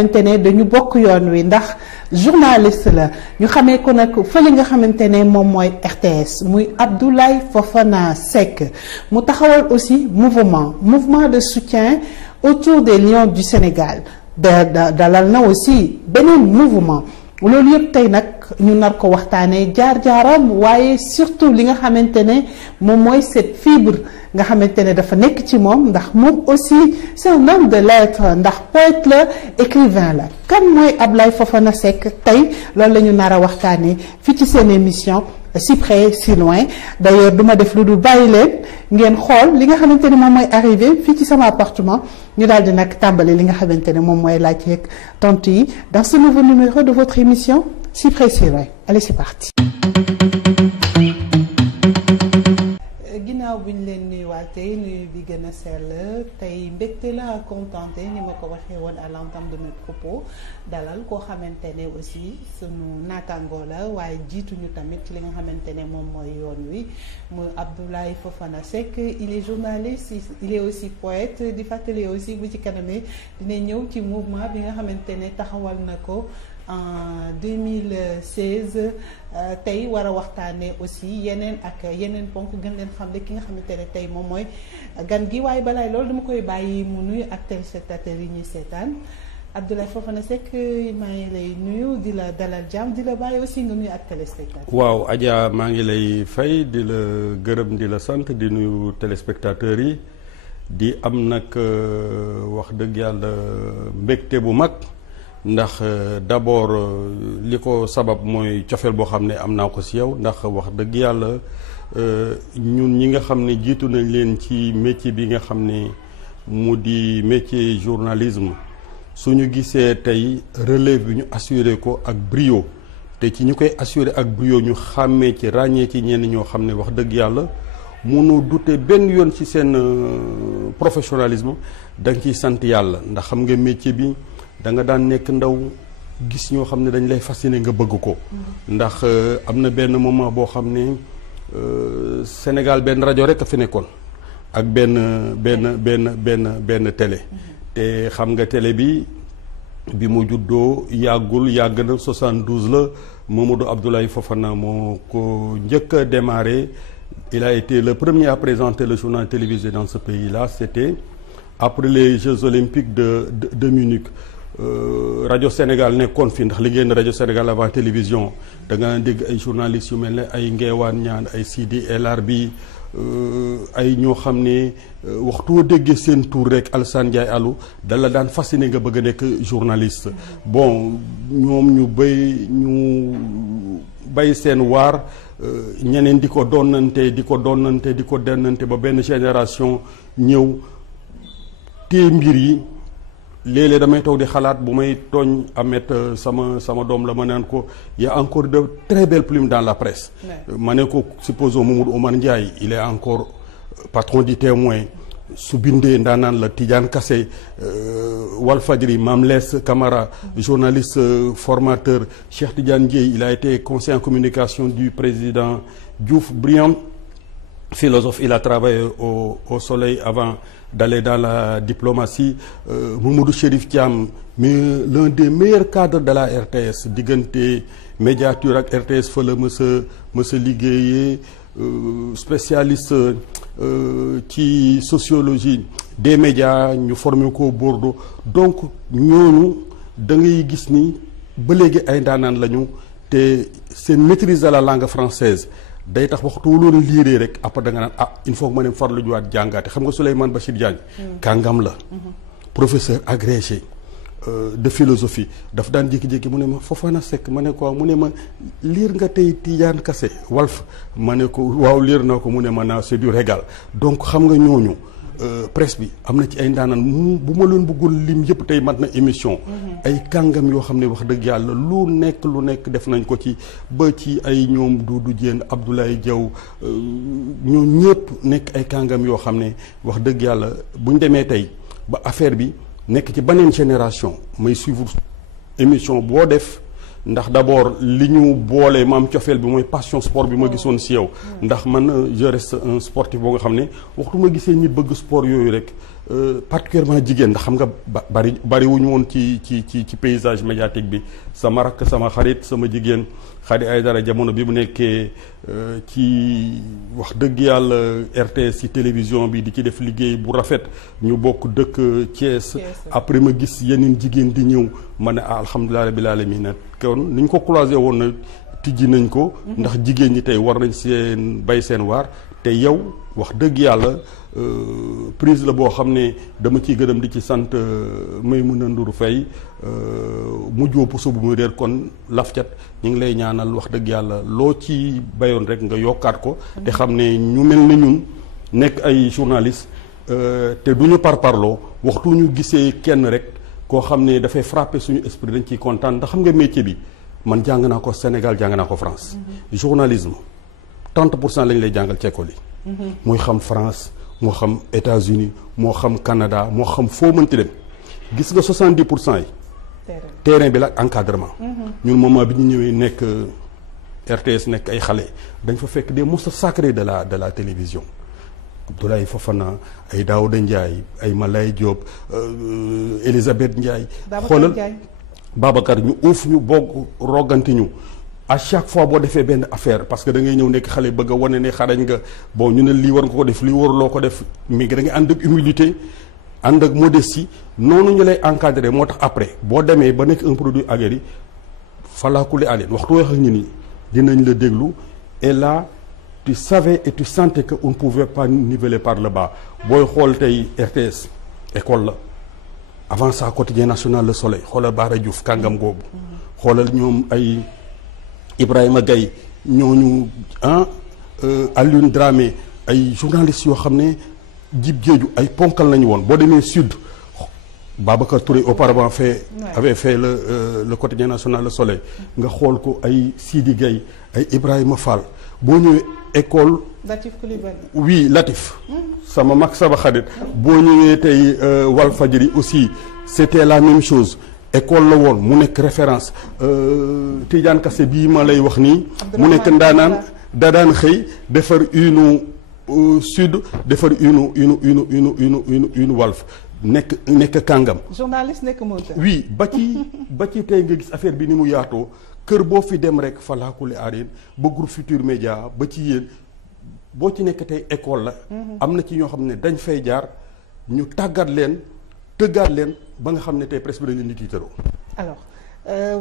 xamante ne dañu bokk yoon wi ndax journaliste la ñu xamee ko nag fële nga xamante ne moom mooy RTS muy Abdoulaye Fofana Seck mu taxawal aussi mouvement de soutien autour des Lions du Sénégal dalal na aussi beneen mouvement loolu yëpp tey nag ñu nar ko waxtaanee jaar-jaaram waaye surtout li nga xamante ne moom mooy cette fibre nga xamante ne dafa nekk ci moom ndax moom aussi c'est un homme de lettres ndax poète la écrivain la kan mooy Abdoulaye Fofana Seck tey loolu la ñu nar a waxtaanee fii ci seen émission si près si loin d'ailleurs duma def lu dul bàyyi leen ngeen xool li nga xamante ne moom mooy arrivé fii ci sama appartement ñu daal di nag tàmbali li nga xamante ne moom mooy laaj yeeg tontu yi dans ce nouveau numéro de votre émission si près si loin allez c'est parti. ginnaaw bi ñu leen nuyuwaatee nuyu bi gën a sell tey mbégte la contenté ni ma ko waxee woon à l'entame de mes propos dalal koo xamante ne aussi sunu naataangoo la waaye jiituñu tamit li nga xamante ne moom mooy yoon wi muy Abdoulaye Fofana Seck il est journaliste il est aussi poète di fàttali aussi bu ci kanamee dina ñëw ci mouvement bi nga xamante ne taxawal na ko en 2016 tey war a waxtaanee aussi yeneen ponk gën leen xam ne ki nga xamante ne tey moom mooy gan gi waaye balaay loolu dama koy bàyyi mu nuyu ak téléspectateurs yi ñuy seetaan Abdoulaye Fofana Seck maa ngi lay nuyu di la dalal jàmm di la bàyyi aussi nga nuyu ak téléspectateurs. waaw Adja maa ngi lay fay di la gërëm di la sant di nuyu téléspectateurs yi di am nag wax dëgg yàlla mbégte bu mag. ndax d'abord li ko sabab mooy cofeel boo xam ne am naa ko ci yow ndax wax dëgg yàlla ñun ñi nga xam ne jiitu nañ leen ci métier bi nga xam ne mu di métier journalisme suñu gisee tey relève bi ñu assuré ko ak brio te ci ñu koy assuré ak brio ñu xàmmee ci ràññee ci ñenn ñoo xam ne wax dëgg yàlla mënoo douter benn yoon ci seen professionnalisme da nga ciy sant yàlla ndax xam nga métier bi da nga daan nekk ndaw gis ñoo xam ne dañ lay fasciné nga bëgg ko ndax am na benn moment boo xam ne Sénégal benn rajo rek a fi nekkoon ak benn télé te xam nga télé bi mu juddoo yàgg na 72 la Mamadou Abdoulaye Fofana moo ko njëkk a démarré il a été le premier à présenter le journal télévisé dans ce pays-là c'était après les Jeux olympiques de Munich. Radio Sénégal nekkoon fi ndax liggéey na Radio Sénégal avant télévision da nga dégg ay journalistes yu mel ne ay Ngeewaan Ñaan ay Sidi El bi ay ñoo xam ne waxtu woo déggee seen tour rek Alassane Ndiaye Alou dala daan fasciné nga bëgg a nekk journaliste bon ñoom ñu bay seen waar ñeneen di ko donnante ba benn génération ñëw téye mbir yi léeg-léeg damay toog di xalaat bu may tooñ amet sama doom la ma naan ko y a encore de très belles plumes dans la presse ma ne ko supposons Mamadou Oumar Ndiaye il est encore patron du Témoin su bindee ndaanaan la Tidiane Kassé Walfadjri Mame Less Camara journaliste formateur Cheikh Tidiane Dièye il a été conseiller en communication du président Diouf brillant philosophe il a travaillé au Soleil avant d'aller dans la diplomatie Mamadou Chérif Thiam mais l'un des meilleurs cadres de la RTS diggante médiature ak RTS fa la mësa liggéeyee spécialiste ci sociologie des médias ñu formé ko Bordeaux donc ñooñu da ngay gis ni ba léegi ay ndaanaan lañu te seen maîtrise de la langue française day tax waxtu loolu liiree rek après da nga naan il faut que ma ne farlu juwaat jàngaate xam nga Souleymane Bachir Diagne kàngam la professeur agrégé de philosophie daf daan jékki-jékki mu ne ma Fofana Seck ma ne ko mu ne ma liir nga tey Tidiane Kassé Walf ma ne ko waaw liir na ko mu ne ma naa c'est du régal donc xam nga ñooñu presse bi am na ci ay ndaanaan bu ma leen bëggul lim yëpp tey mat na émission ay kàngam yoo xam ne wax dëgg yàlla lu nekk def nañ ko ci ba ci ay ñoom Doudou Diène Abdoulaye Diaw ñoo ñëpp nekk ay kàngam yoo xam ne wax dëgg yàlla buñ demee tey ba affaire bi nekk ci beneen génération may suivre émission boo def ndax d'abord li ñu boole maam cofeel bi mooy passion sport bi ma gisoon si yow ndax man je reste un sportif boo nga xam ne waxtu ma gisee nit bëgg sport yooyu rek particulièrement jigéen ndax xam nga bari wuñu woon ci paysage médiatique bi sama rakk sama xarit sama jigéen Khady Aïdara jamono bi mu nekkee ci wax dëgg yàlla RTS ci télévision bi di ci def liggéey bu rafet ñu bokk dëkk Thiès après ma gis yeneen jigéen di ñëw ma ne alhamdulilah rabbil alamin kon ni ñu ko croisé woon na tijji nañ ko ndax jigéen ñi tey war nañ seen bay seen waar te yow wax dëgg yàlla prise la boo xam ne dama ciy gërëm di ci sant Maimouna Ndour Faye mu jóopu su bu muy réer kon lafcat ñu ngi lay ñaanal wax dëgg yàlla loo ci bayoon rek nga yokkaat ko te xam ne ñu mel na ñun nekk ay journaliste te du ñu parparloo waxtu ñu gisee kenn rek koo xam ne dafay frapper suñu esprit dañ ciy kontaan ndax xam nga métier bi man jàng naa ko Sénégal jàng naa ko France journalisme 30% lañ lay jàngal ci école yi muy xam France moo xam États-Unis moo xam Canada moo xam foo mënti dem gis nga 70% yi terrain bi la encadrement ñun moment bi ñu ñëwee nekk RTS nekk ay xale dañ fa fekk des monstres sacrés de la télévision Abdoulaye Fofana ay Daouda Ndiaye ay Malay Diop Elisabeth Ndiaye xoolal Babacar ñu uuf ñu bokk roganti ñu à chaque fois boo defee benn affaire parce que da ngay ñëw nekk xale bëgg a wane ne xarañ nga bon ñu ne lii war nga ko def lii waruloo ko def mais da ngay ànd ak humilité ànd ak modestie noonu ñu lay encadré moo tax après boo demee ba nekk un produit aguerri falaakulli aleen waxtu wax ak ñu ni dinañ la déglu et là tu savais et tu sentais que on ne pouvait pas niveler par le bas booy xool tey RTS école la avant ça quotidien national Le Soleil xoolal Bara Diouf kàngam googu xoolal ñoom ay Ibrahima Gaye ñooñu Alioune Dramé ay journalistes yoo xam ne Djib Diédhiou ay ponkal nañu woon boo demee sud Babacar Touré auparavant avait fait le quotidien national Le Soleil nga xool ko ay Sidi Gaye ay Ibrahima Fall boo ñëwee école Latif Coulibaly oui Latif sama mag sama xarit boo ñëwee tey Walfadjri aussi c'était la même chose école la woon mu nekk référence Tidiane Kassé bii ma lay wax nii mu nekk ndaanaan da daan xëy defar une sud defar une Walf nekk kàngam journaliste nekk monteur oui ba ci tey nga gis affaire bi ni mu yaatoo kër boo fi dem rek falaakule aareen ba groupe Futur Média ba ci yéen boo ci nekk tey école la am na ci ñoo xam ne dañ fay jaar ñu tàggat leen tëggaat leen ba nga xam ne tey presque dañ leen di tiitaroo. alors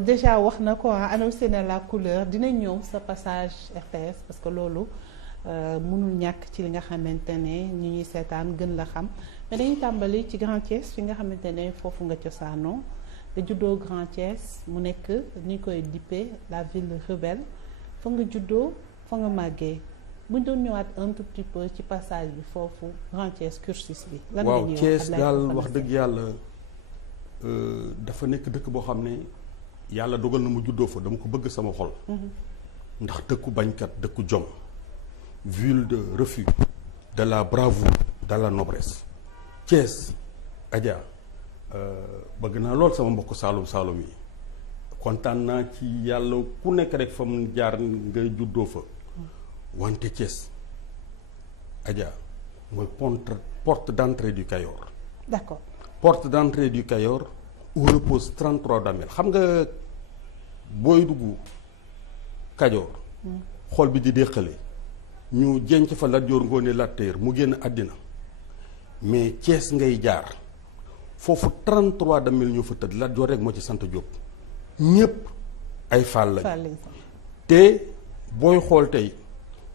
déjà wax na ko annoncé na la couleur dina ñëw sa passage RTS parce que loolu mënul ñàkk ci li nga xamante ne ñu ñuy seetaan gën la xam mais dañuy tàmbali ci Grand Thiès fi nga xamante ne foofu nga cosaanoo te juddoo Grand Thiès mu nekk ni koy dippee la ville rebelle fa nga juddoo fa nga màggee bu ñu doon ñëwaat un tout petit peu ci passage bi foofu Grand Thiès cursus bi. lan la ñuy wax waaw Thiès daal wax dëgg yàlla dafa nekk dëkk boo xam ne yàlla dogal na mu juddoo fa dama ko bëgg sama xol. ndax dëkku bañkat dëkku jom. ville de refus de la bravoure de la noblesse. Thiès Adja bëgg naa lool sama mbokk Saalum yi kontaan naa ci yàlla ku nekk rek fa mu jaar nga juddoo fa. wante Thiès Adja mooy porte d'entrée du Cayor. d'accord porte d'entrée du Cayor où repose 33 damel xam nga booy dugg Kajoor xol bi di déqale ñu jenc fa Lat Joor Ngoone Latyr mu génn àddina mais Thiès ngay jaar foofu 33 damel ñoo fa tëdd Lat Joor rek moo ci sant Jóob ñépp ay Faal lañ te booy xool tey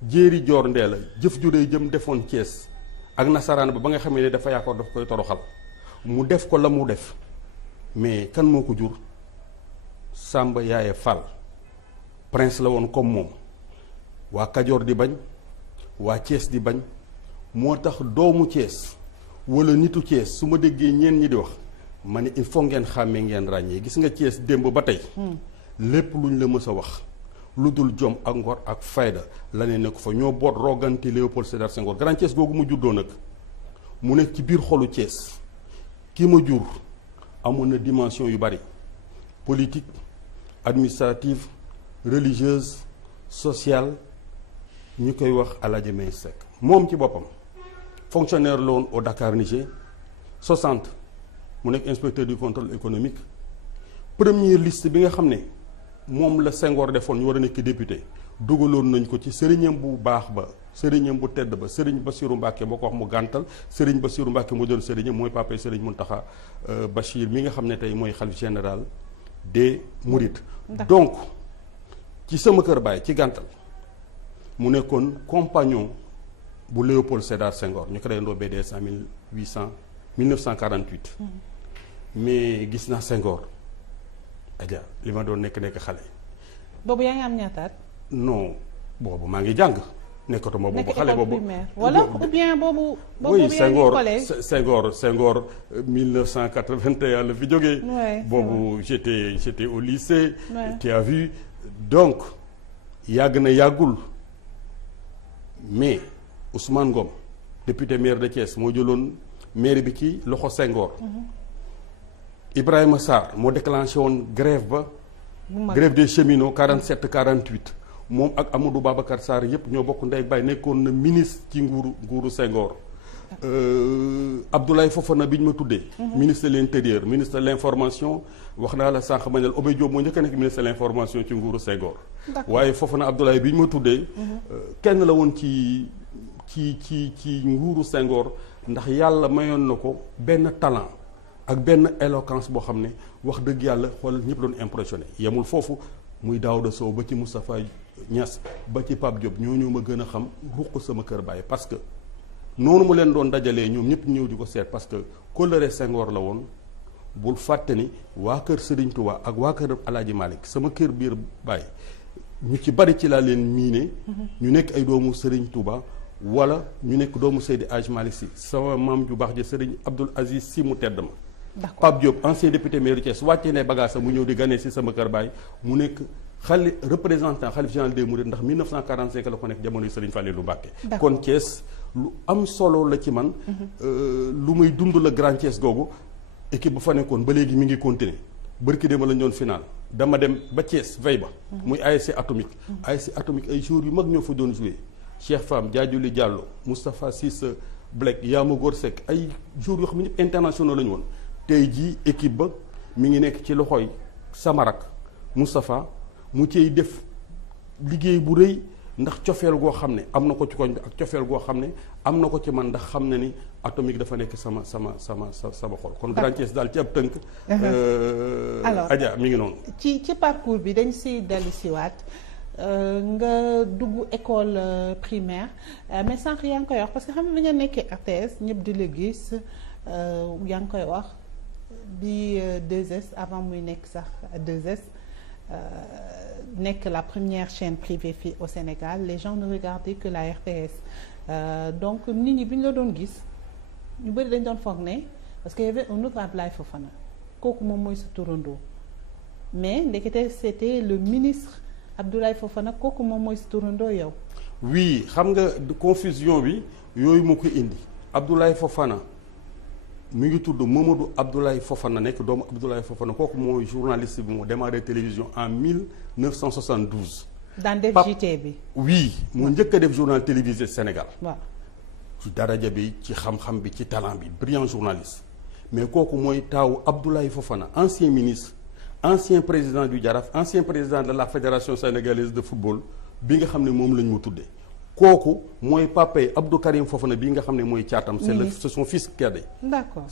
jéeri joor ndee la jëf ju rëy jëm defoon Thiès ak nasaraan ba nga xamee ne dafa yaakaar daf koy toroxal mu def ko la mu def mais kan moo ko jur Samba Yaaye Fall prince la woon comme moom waa Kajoor di bañ waa Thiès di bañ moo tax doomu Thiès wala nitu Thiès su ma déggee ñeen ñi di wax ma ne il faut ngeen xàmmee ngeen ràññee gis nga Thiès démb ba tey lépp luñ la mës a wax lu dul jom ak ngor ak fayda la ne nekk fa ñoo boot roganti Léopold Sédar Senghor Grand Thiès googu mu juddoo nag mu nekk ci biir xolu Thiès ki ma jur amoon na dimension yu bari politique administrative religieuse sociale ñu koy wax Alaaji May Seck moom ci boppam fonctionnaire la woon au Dakar Niger 60 mu nekk inspecteur du contrôle économique première liste bi nga xam ne moom la Senghor defoon ñu war a nekk député dugaloon nañ ko ci sëriñam bu baax ba sëriñam bu tedd ba sëriñ Bassirou Mbacké boo ko wax mu gàntal sëriñ Bassirou Mbacké mu doon sëriñam mooy papay sëriñ Mountakha Bachir mi nga xam ne tey mooy xalif général des Mourides. donc ci sama kër baay ci gàntal mu nekkoon compagnon bu Léopold Sédar Senghor ñu créé ndoo BDS en 1948 mais gis naa Senghor Adja li ma doon nekk xale. boobu yaa ngi am ñaataat. non boobu maa ngi jàng nekkatuma boobu xale boobu wala ou bien boobu oui Senghor 1981 la fi jógee boobu j'étais au lycée tu as vu donc yàgg na yàggul mais Ousmane Ngom député maire de Thiès moo jëloon maire bi ci loxo Senghor Ibrahima Sarr moo déclenché woon grève ba grève des cheminots 47 48 moom ak Amadou Babacar Sarr yëpp ñoo bokk ndey baay nekkoon na ministre ci nguuru Senghor Abdoulaye Fofana bi ñu ma tuddee ministre de l'intérieur ministre de l'information wax naa la sànq ma ne la Obey Diop moo njëkk a nekk ministre de l'information ci nguuru Senghor waaye Fofana Abdoulaye bi ñu ma tuddee kenn la woon ci nguuru Senghor ndax yàlla mayoon na ko benn talent ak benn éloquence boo xam ne wax dëgg yàlla xool ñëpp doon impressionné yemul foofu muy Daouda Sow ba ci Moustapha Niass ba ci Pape Diop ñooñu ma gën a xam ruq sama kër baay parce que noonu mu leen doon dajalee ñoom ñëpp ñëw di ko seet parce que kóllëre Senghor la woon bul fàtte ni waa kër Serigne Touba ak waa kër Alaaji Malick sama kër biir baay ñu ci bari ci laa leen miine ñu nekk ay doomu Serigne Touba wala ñu nekk doomu Seydi Hadj Malick Sy sama maam ju baax ja Serigne Abdoul Aziz Sy mu tedd ma Pape Diop ancien député maire Thiès wàccee ne bagage mu ñëw di ganee si sama kër baay mu nekk représentant xalif général des Mourides ndax 1945 la ko nekk jamonoy Serigne Fallilou Mbacké kon Thiès lu am solo la ci man lu muy dund la Grand Thiès googu équipe bu fa nekkoon ba léegi mi ngi continuer bërki déma lañ doon final dama dem ba Thiès vey ba muy ASC Atomique ASC Atomique ay joueurs yu mag ñoo fa doon joué Cheikh Fam Diadiouli Diallo Moustapha Cissé Blake Yama Gor Seck ay joueurs yoo xam ne ñëpp internationaux la ñu woon tey jii équipe ba mi ngi nekk ci loxoy Samarak Moustapha mu ciy def liggéey bu rëy ndax cofeel goo xam ne am na ko ci koñ bi ak cofeel goo xam ne am na ko ci man ndax xam na ni Atomique dafa nekk sama xol kon Grand Thiès daal ci ab tënk alors Adja mi ngi noonu ci parcours bi dañ si dellu siwaat nga dugg école primaire mais sànq yaa ngi koy wax parce que xam ne bi nga nekkee RTS ñëpp di la gis yaa ngi koy wax bi 2S avant muy nekk sax 2S nekk la première chaîne privée fii au Sénégal les gens ne regardaient que la RTS donc nit ñi bi ñu la doon gis ñu bëri dañ doon foog ne parce que y avait un autre Abdoulaye Fofana kooku moom mooy sa turandoo mais ndekete c'était le ministre Abdoulaye Fofana kooku moom mooy sa turandoo yow. oui xam nga confusion bi yooyu moo ko indi Abdoulaye Fofana mi ngi tudd Mamadou Abdoulaye Fofana nekk doomu Abdoulaye Fofana kooku mooy journaliste bi moo démarré télévision en 1972. daan def JT bi. oui moo njëkk a def journal télévisé Sénégal. waaw ci daraja bi ci xam-xam bi ci talent bi brillant journaliste mais kooku mooy taawu Abdoulaye Fofana ancien ministre ancien président du Jaraaf ancien président de la fédération sénégalaise de football bi nga xam ne moom lañ ma tuddee. kooku mooy papay Abdou Karim Fofana bii nga xam ne mooy caatam. c'est son fils cadet. d'accord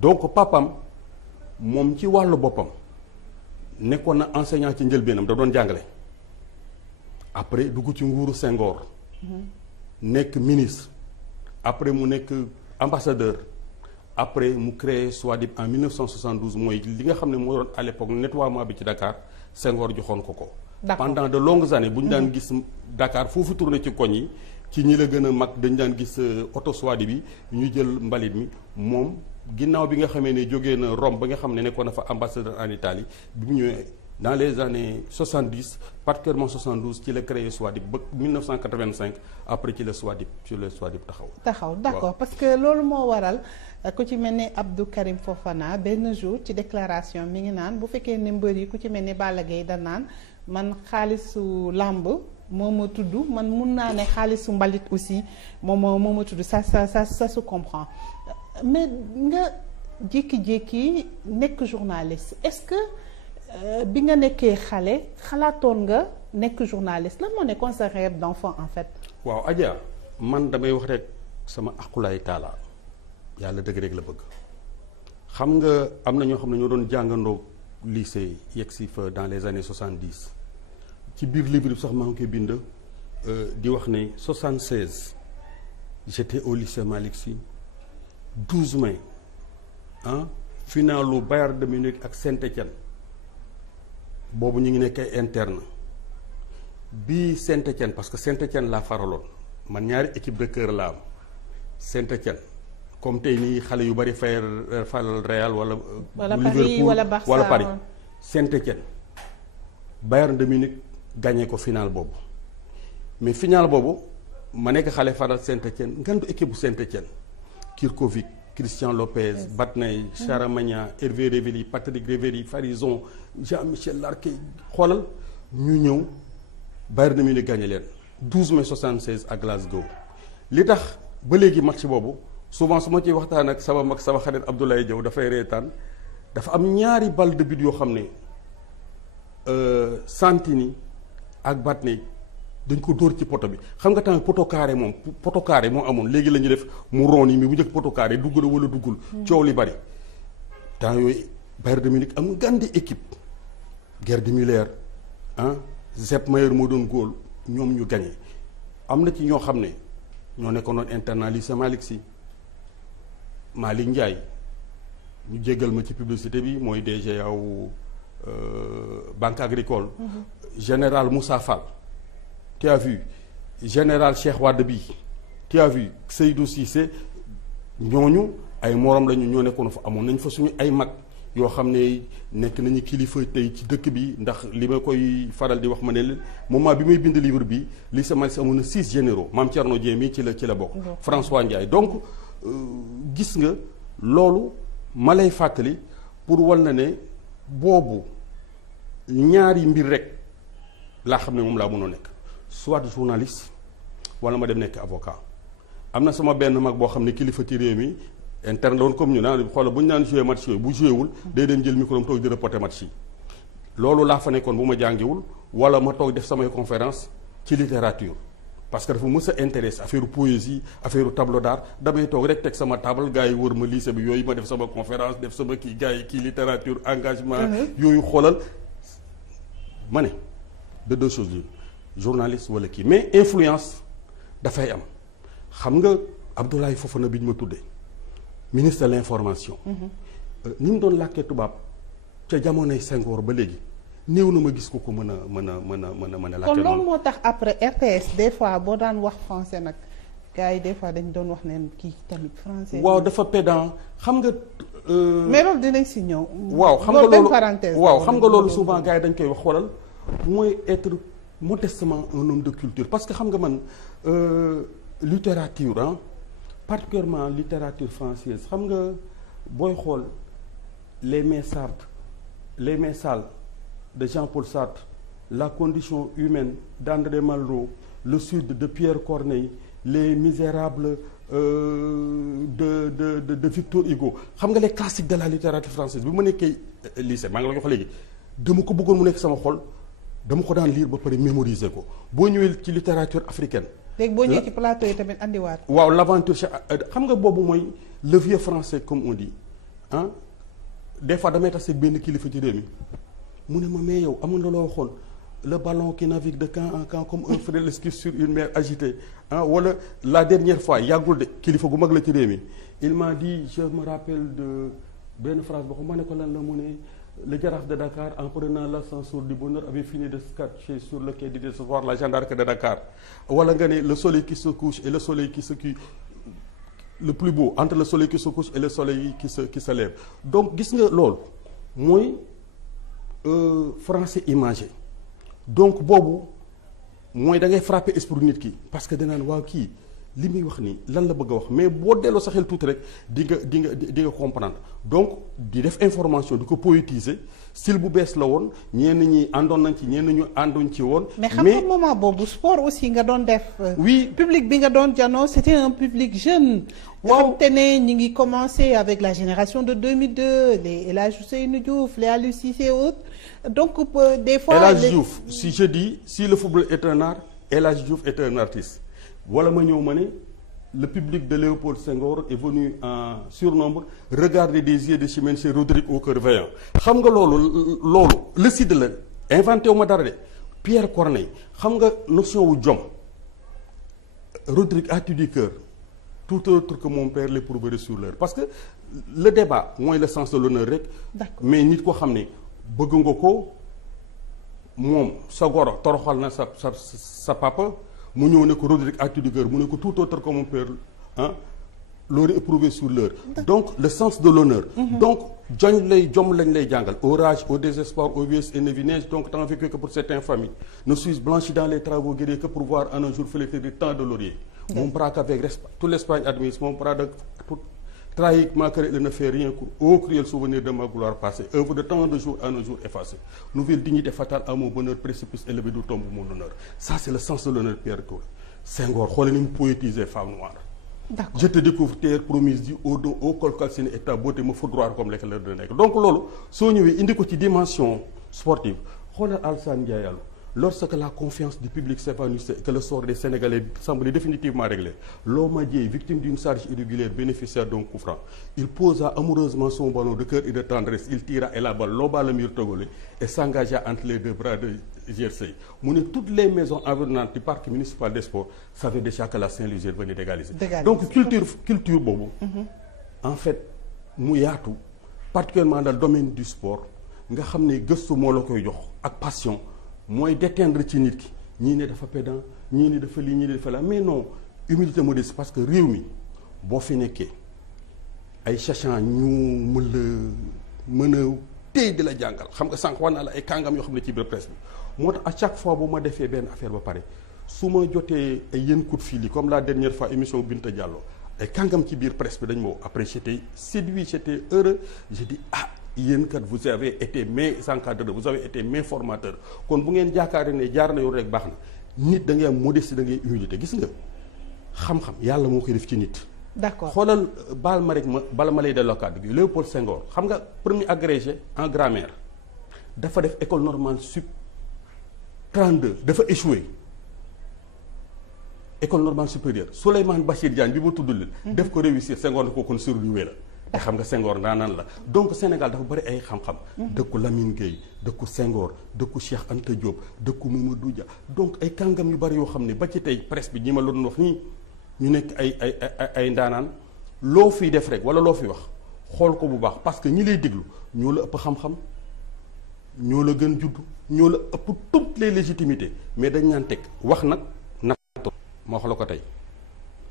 donc papam moom ci wàllu boppam nekkoon na enseignant ci njëlbeenam da doon jàngale après dugg ci nguuru Senghor. nekk ministre après mu nekk ambassadeur après mu créé SOADIP en 1972 mooy li nga xam ne moo doon à l'époque nettoiement bi ci Dakar Senghor joxoon ko. pendant de longues années bu ñu daan gis Dakar foofu tourné ci koñ yi ci ñi la gën a mag dañu daan gis oto SOADIP bi ñu jël mbalit mi moom ginnaaw bi nga xamee ne jógee na Rome ba nga xam ne nekkoon na fa ambassadeur en Italie bi mu ñëwee dans les années 70 particulièrement 72 ci la créé SOADIP ba 1985 après ci la SOADIP taxaw d'accord parce que loolu moo waral ku ci mel ni Abdou Karim Fofana benn jour ci déclaration mi ngi naan bu fekkee ne mbër yi ku ci mel ni Balla Gaye da naan man xaalisu làmb moo ma tudd man mun naa ne xaalisu mbalit aussi moo ma tudd ça se comprend mais nga jékki-jékki nekk journaliste est-ce que bi nga nekkee xale xalaatoon nga nekk journaliste lan moo nekkoon sa rêve d'enfant en fait. waaw Adja man damay wax rek sama aqulaay taala yàlla dëgg rek la bëgg xam nga am na ñoo xam ne ñoo doon jàngandoo lycée yegg si fa dans les années 70 ci biir livre bi sax maa ngi koy bind di wax ne 76 j'étais au lycée Malick Sy 12 mai finalu Bayern de Munich ak Saint-Étienne boobu ñu ngi nekk ay interne bii Saint-Étienne parce que Saint-Étienne laa faraloon man ñaari équipe de cœur la am Saint-Étienne comme tey nii xale yu bari faral Real wala Liverpool wala Paris Saint-Étienne Bayern de Munich gagné ko final boobu mais final boobu ma nekk xale faral Saint-Étienne ngandu équipe bu Saint-Étienne Kirkovic Christian Lopez Batnay Charamagna Hervé Révélli Patrick Révélli Farison Jean-Michel Larquet xoolal ñu ñëw Bayern de Munich gagné leen 12 mai 76 à Glasgow li tax ba léegi match boobu souvent su ma ciy waxtaan ak sama mag sama xarit Abdoulaye Diaw dafay reetaan dafa am ñaari balle de but yoo xam ne Santini ak Batnay dañ ko dóor ci poto bi xam nga tamit poto carré moo amoon léegi la ñuy def mu ron yi mais bu njëkk poto carré dugg na wala duggul coow li bari temps yooyu Bayern de Munich am ngandi équipe Gerd Müller Sepp Maier moo doon góol ñoom ñu gagné am na ci ñoo xam ne ñoo nekkoon internat lycée Malick Sy Malick Ndiaye ñu jéggal ma ci publicité bi mooy DG aw Banque Agricole général Moussa Fall tu as vu général Cheikh Wade bi tu as vu Seydou Cissé ñooñu ay morom lañu ñoo nekkoon fa amoon nañ fa suñu ay mag yoo xam ne nekk nañu kilifa tey ci dëkk bi ndax li ma koy faral di wax ma ne moment bi may bind livre bi lycée Malick Sy amoon na 6 généraux Mame Thierno Dieng mi ci la bokk François Ndiaye donc gis nga loolu ma lay fàttali pour wal na ne boobu ñaari mbir rek laa xam ne moom laa mënoo nekk soit journaliste wala ma dem nekk avocat am na sama benn mag boo xam ne kilifa ci réew mi interne la woon comme ñu naan xoolal bu ñu naan joué match yooyu bu joué wul day dem jël micro am toog di reporter match yi loolu laa fa nekkoon bu ma jàngiwul wala ma toog def samay conférence ci littérature parce que dafa mës a intéressé affaire poésie affaire tableau d'art damay toog rek teg sama table gars yi wër ma lycée bi yooyu ma def sama conférence def sama kii gars yi kii littérature engagement yooyu xoolal ma ne de deux choses l'une journaliste wala kii mais influence dafay am xam nga Abdoulaye Fofana bi ñu ma tuddee ministre de l'information ni mu doon làkkee tubaab ca jamonoy Senghor ba léegi néew na ma gis ko mën a làkkee kon loolu moo tax après RTS des fois boo daan wax français nag gars yi des fois dañ doon wax neen kii tamit français waaw dafa pédant xam nga mais loolu dinañ si ñëw waaw xam nga loolu waaw xam nga loolu souvent gars yi dañ koy wax xoolal mooy être modestement un homme de culture parce que xam nga man littérature particulièrement littérature française xam nga booy xool les mains sales de Jean-Paul Sartre la condition humaine d'André Malraux le Sud de Pierre Corneille les Misérables de Victor Hugo xam nga les classiques de la littérature française bi ma nekkee lycée maa ngi la ko wax léegi dama ko bëggoon mu nekk sama xol dama ko daan lire ba pare mémoriser ko boo ñëwee ci littérature africaine. léegi boo ñëwee ci plateau yi tamit andiwaat. waaw l'aventure xam nga boobu mooy le vieux français comme on dit des fois damay tase benn kilifa ci réew mi mu ne ma mais yow amoon na loo waxoon le ballon qui navigue de camp en camp comme un frêle esquif sur une mer agitée wala la dernière fois yàggul de kilifa gu mag la ci réew mi il m'a dit je me rappelle de benn phrase boo xam ma ne ko lan la mu ne le Jaraaf de Dakar en prenant l'ascenseur du bonheur avait fini de scratcher sur le quai du Décevoir la Jeanne d'Arc de Dakar wala nga ne le soleil qui se couche et le soleil qui se le plus beau entre le soleil qui se couche et le soleil qui se lève donc gis nga loolu mooy français imagé donc boobu mooy da ngay frapper esprit nit ki parce que danaan waaw kii li muy wax nii lan la bëgg a wax mais boo delloo sa xel tuuti rek di nga comprendre donc di def information di ko poétiser style bu bees la woon ñenn ñi àndoon nañ ci ñenn ñu ànduñ ci woon. mais xam nga moment boobu sport aussi nga doon def. oui public bi nga doon janoo c'était un public jeune. waaw te ne ñi ngi commencé avec la génération de 2002 les El Hadj Ousseynou Diouf les Aliou Cissé et autres donc des fois. El Hadj Diouf si je dis si le football est un art El Hadj Diouf est un artiste. wala ma ñëw ma ne le public de Léopold Senghor est venu en surnombre regarder des yeux de chimène chez Rodrigue au cœur vaillant xam nga loolu le site la inventé wu ma dara de Pierre Corneille xam nga notion wu jom Rodrigue a-tu du cœur tout autre que mon père l'éprouverait sur l'heure parce que le débat mooy le sens de l'honneur rek mais nit ko xam ne bëgg nga ko moom sa goro toroxal na sa papa mu ñëw ne ko Rodrigue a-tu du cœur mu ne ko tout autre que mon père l'aurait éprouvé sur l'heure donc le sens de l'honneur donc jom lañ lay jàngal au rage au désespoir au vies et neige donc tant vécu que pour certaines familles ne suis blanchi dans les travaux guerriers que pour voir en un jour flétrir du temps de laurier mon bras qu'avec tout l'Espagne admise mon bras de tragiquement que il ne fait rien qu'au cruel souvenir de ma gloire passée œuvre de tant de jours en un jour effacé nouvelle dignité fatale à mon bonheur précipice élevé d'où tombe mon honneur ça c'est le sens de l'honneur Pierre Touré Senghor xoole ni mu poétiser femme noire d'accord je te découvre terre promise du au dos au col calciné et ta beauté me foudroie comme l'éclair de nekk donc loolu soo ñëwee indi ko ci dimension sportive xoolal Alassane Ndiaye Yàlla lorsque la confiance du public s'évanouissait et que le sort des Sénégalais semblait définitivement réglé, Lomadier, victime d'une charge irrégulière, bénéficiaire d'un coup franc. Il posa amoureusement son ballon de cœur et de tendresse. Il tira et la balle loba le mur togolais et s'engagea entre les deux bras de Jersey. Toutes les maisons environnantes du parc municipal des sports savaient déjà que la Saint-Louisienne venait d'égaliser. Donc culture bobo, en fait, mu yaatu particulièrement dans le domaine du sport nga xam ne gëstu moo la koy jox ak passion mooy déteindre ci nit ki ñii ne dafa pédant ñii ne dafa lii ñii ne dafa la mais non humilité modeste parce que réew mi boo fi nekkee ay sachant ñu mën a téy di la jàngal xam nga sànq wax naa la ay kàngam yoo xam ne ci biir presse bi moo tax à chaque fois bu ma defee benn affaire ba pare su ma jotee ay yenn coup de fil yi comme la dernière fois émission Binta Diallo ay kàngam ci biir presse bi dañ ma woo après j'étais séduit j'étais heureux j'ai dit yéen kat vous avez été mes encadreurs vous avez été mes formateurs kon bu ngeen jaakaaree ne jaar na yoon rek baax na nit da ngay am modestie da ngay humilité gis nga xam-xam yàlla moo koy def ci nit. d'accord xoolal baal ma rek bala ma lay delloo kàddu gi Léopold Senghor xam nga premier agrégé en grammaire dafa def école normale sup 32 dafa échoué école normale supérieure Souleymane Bachir Diagne bi ma tudd leen. def ko réussir Senghor ne ko kon surloué la. te xam nga Senghor ndaanaan la donc Sénégal dafa bari ay xam-xam dëkku Lamine Gueye dëkku Senghor dëkku Cheikh Anta Diop dëkku Mamadou Dia donc ay kàngam yu bari yoo xam ne ba ci tey presse bi ñi ma la doon wax nii ñu nekk ay ndaanaan loo fiy def rek wala loo fi wax xool ko bu baax parce que ñi lay déglu ñoo la ëpp xam-xam ñoo la gën juddu ñoo la ëpp toutes les légitimités mais dañ naan teg wax nag natt ma wax la ko tey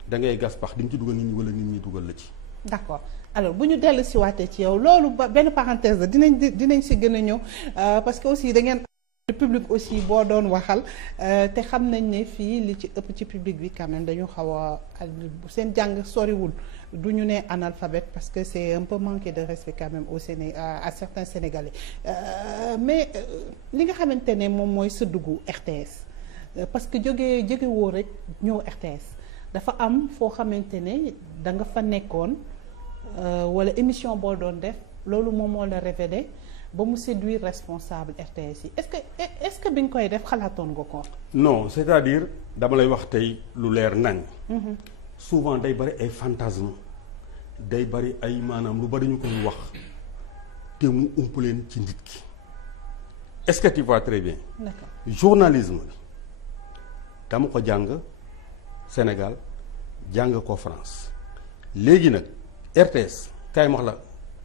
da ngay gas pax di nga ci dugal nit ñi wala nit ñi dugal la ci. d'accord alors bu ñu dellu si waatee ci yow loolu benn parenthèse la dinañ si gën a ñëw parce que aussi da ngeen le public aussi boo doon waxal te xam nañ ne fii li ci ëpp ci public bi quand même dañu xaw a seen jàng soriwul du ñu ne analphabète parce que c'est un peu manqué de respect quand même au Sénégal à certains Sénégalais mais li nga xamante ne moom mooy sa duggu RTS parce que jóge woo rek ñëw RTS dafa am foo xamante ne da nga fa nekkoon wala émission boo doon def loolu moom moo la révélé ba mu séduire responsable RTS yi est-ce que bi nga koy def xalaatoon nga ko. non c'est-à-dire dama lay wax tey lu leer nañ. souvent day bari ay fantasme day bari ay maanaam lu bari ñu koy wax te mu ump leen ci nit ki est-ce que tu vois très bien. d'accord journalisme bi dama ko jàng Sénégal jàng ko France léegi nag RTS kay ma wax la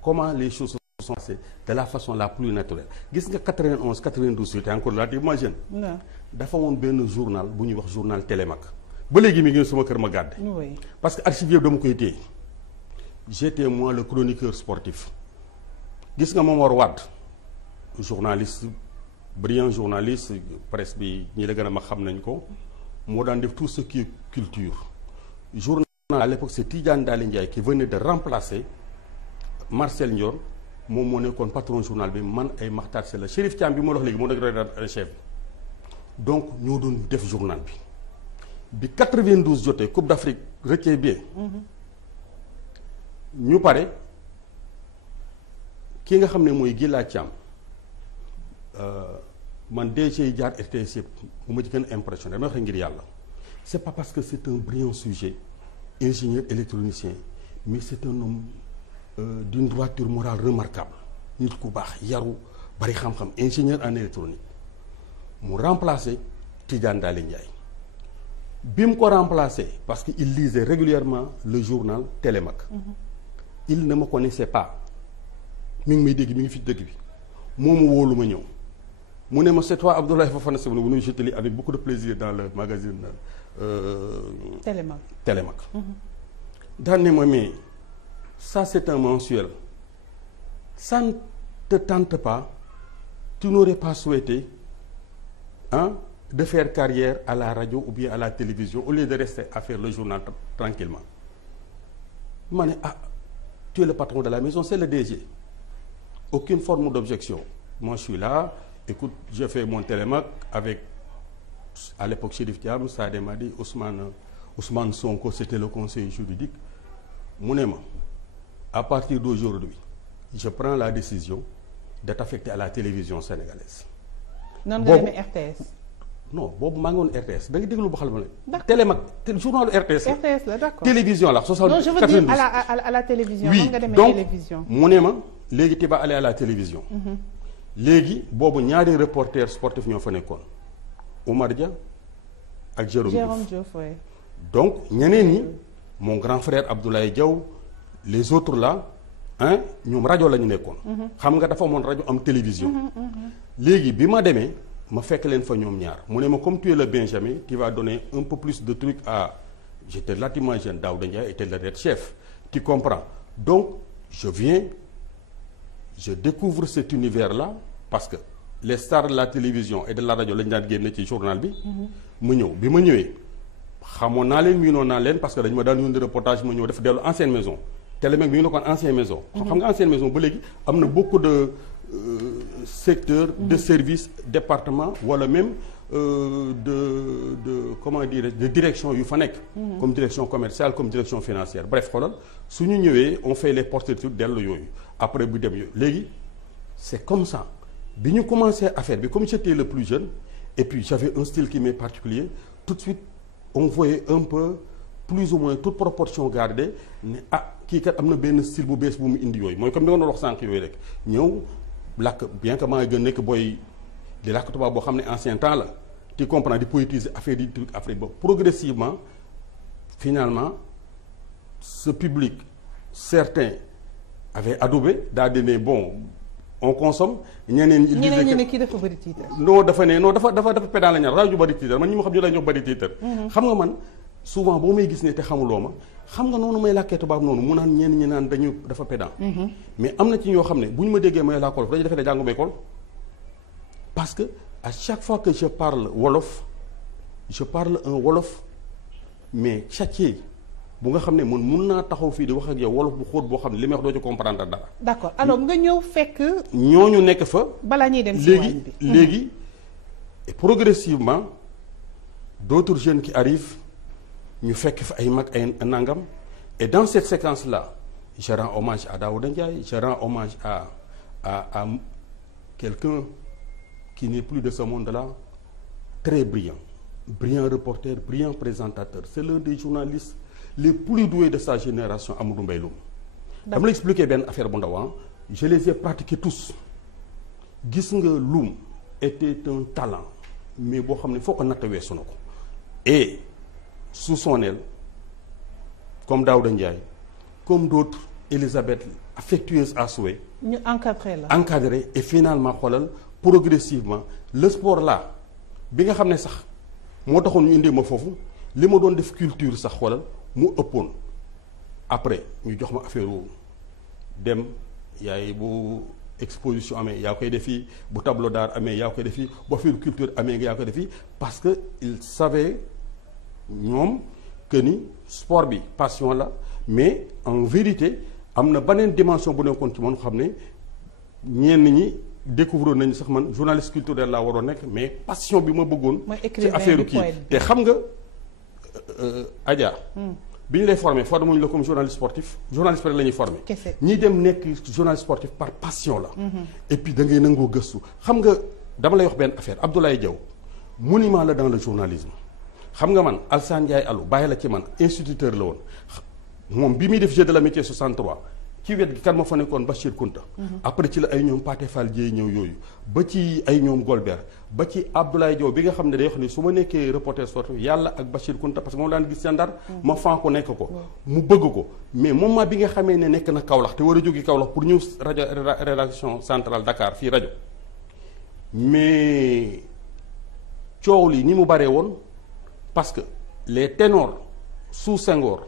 comment les choses sont passées de la façon la plus naturelle gis nga 91 92 j'étais encore relativement jeune. dafa woon benn journal bu ñuy wax journal Télémac ba léegi mi ngi sama kër ma gàdde. parce que archive yëpp dama koy téye j'étais moi le chroniqueur sportif gis nga Momar Wade journaliste brillant journaliste presse bi ñi la gën a mag xam nañ ko moo daan def tout ce qui est culture journal à l'époque c'est Tidiane Daly Ndiaye qui venait de remplacer Marcel Ndior moom moo nekkoon patron journal bi man ay Makhtar Sylla Chérif Thiam bi moo wax léegi moo nekk rédacteur chef donc ñoo doon def journal bi 92 jotee Coupe d'Afrique retient bien ñu pare ki nga xam ne mooy Gila Thiam man DG jaar RTS yëpp bu ma ci gën a impressionné dama wax ngir yàlla c'est pas parce que c'est un brillant sujet ingénieur électronicien mais c'est un homme d'une droiture morale remarquable nit ku baax yaru bari xam-xam ingénieur en électronique mu remplacer Tidiane Daly Ndiaye bi mu ko remplacer parce que il lisait régulièrement le journal Télémac il ne me connaissait pas mi ngi may dégg mi ngi fi dëkk bi moomu wóolu ma ñëw mu ne ma c'est toi Abdoulaye Fofana Seck bu je te lis avec beaucoup de plaisir dans le magazine Télémac daan ne ma mais ça c'est un mensuel ça ne te tente pas tu n'aurais pas souhaité de faire carrière à la radio ou bien à la télévision au lieu de rester à faire le journal tranquillement ma ne tu es le patron de la maison c'est le DG aucune forme d'objection moi je suis là écoute je fais mon Télémac avec à l'époque Chérif Thiam Sadé Madi Ousmane Sonko c'était le conseiller juridique mu ne ma à partir d'aujourd'hui je prends la décision de t'affecter à la télévision sénégalaise. noonu nga demee RTS. non boobu maa ngi woon RTS da nga déglu ba xam ne. Télémac journalu RTS la. RTS la d'accord télévision la. 72 non je veux dire à la télévision. oui nga demee donc télévision. mu ne ma léegi tu vas aller à la télévision. léegi boobu ñaari reporter sportif ñoo fa nekkoon Oumar Dia ak Jérôme Diouf oui. donc ñeneen ñi mon grand frère Abdoulaye Diaw les autres là ñoom rajo la ñu nekkoon. xam nga dafa amoon rajo am télévision. léegi bi ma demee ma fekk leen fa ñoom ñaar mu ne ma comme tu es le Benjamin tu vas donner un peu plus de trucs à j'étais relativement jeune Daouda Ndiaye était le chef tu comprends donc je viens je découvre cet univers là parce que les stars de la télévision et de la rajo lañu daan génne ci journal bi. mu ñëw bi ma ñëwee xamoon naa leen miinoon naa leen parce que dañu ma daan yónni reportage ma ñëw dafa dellu ancienne maison. Télémac bi ñu nekkoon ancienne maison. xam nga ancienne maison ba léegi am na beaucoup de secteurs. de services départements wala même de comment dire de direction yu fa nekk. comme direction commerciale comme direction financière bref xoolal su ñu ñëwee on fait les porteurs dellu yooyu après bu dem yooyu léegi c'est comme ça bi ñu commencé affaire bi comme j'étais le plus jeune et puis j'avais un style qui m'est particulier tout de suite on voyait un peu plus ou moins toute proportion gardée ne kii kat am na benn style bu bees bu mu indi yooyu mooy comme ni nga doon wax sànq yooyu rek ñëw làkk bien que maa ngi gën nekk booy di làkk tubaab boo xam ne ancien temps la tu comprends di poétiser affaire di truc affaire ba progressivement finalement ce public certains avaient adoubé daa di ne bon on consomme ñeneen ñi kii dafa bëri titre non dafa ne non dafa pédale la ñaar rajo ju bëri titre man ñi ma xam ñu lay jox bëri titre xam nga man souvent boo may gis ne te xamuloo ma xam nga noonu may làkkee tubaab noonu mu naan ñenn ñi naan dafa pédant mais am na ci ñoo xam ne bu ñu ma déggee may làkk wolof dañu defee ne jàngu école parce que à chaque fois que je parle wolof je parle un wolof mais châtié bu nga xam ne man mun naa taxaw fii di wax ak yow wolof bu xóot boo xam ne li may wax doo ci comprendre dara. d'accord alors nga ñëw fekk. ñooñu nekk fa. balaa ñuy dem ci wàll bi léegi et progressivement d'autres jeunes qui arrivent ñu fekk fa ay mag ay nangam et dans cette séquence là je rends hommage à Daouda Ndiaye je rends hommage à quelqu'un qui n'est plus de ce monde-là très brillant reporter brillant présentateur c'est l'un des journalistes les plus doués de sa génération Amadou Mbaye Loum dama la expliquer benn affaire bu ndaw je les ai pratiqués tous gis nga Loum était un talent mais boo xam ne foo ko natt weesu na ko et sous son aile comme Daouda Ndiaye comme d'autres Elisabeth affectueuse à souhait ñu encadré et finalement xoolal progressivement le sport là bi nga xam ne sax moo taxoon ñu indi ma foofu li ma doon def culture sax xoolal mu ëppoon après ñu jox ma affaire dem yaay bu exposition amee yaa koy defi bu tableau d'art amee yaa koy defi bu affaire culture amee nga yaa koy defi parce que il savait ñoom que ni sport bi passion la mais en vérité am na beneen dimension bu nekkoon ci man xam ne ñenn ñi découvrir nañu sax man journaliste culturel laa waroon nekk mais passion bi ma bëggoon ci affaire kii te xam nga Adja bi ñu lay formé formé ñu la comme journaliste sportif journaliste sportif la ñuy formé ñi dem nekk journaliste sportif par passion la et puis da ngay nangoo gëstu xam nga dama lay wax benn affaire Abdoulaye Diaw monument la dans le journalisme xam nga man Alassane Ndiaye Alou bàyyi la ci man instituteur la woon moom bi muy def jeu de l'amitié 63 ci wet gi kan ma fa nekkoon Bachir Kounta après ci la ay ñoom Pathé Fall Dieye ñëw yooyu ba ci ay ñoom Golbert ba ci Abdoulaye Diaw bi nga xam ne day wax ni su ma nekkee reporter sportif yàlla ak Bachir Kounta parce que moom daan gis ca Ndar ma fan ko nekk ko mu bëgg ko mais moment bi nga xamee ne nekk na Kaolack te war a jóge Kaolack pour ñëw rajo rédaction centrale Dakar fii rajo mais coow li ni mu baree woon parce que les ténors sous Senghor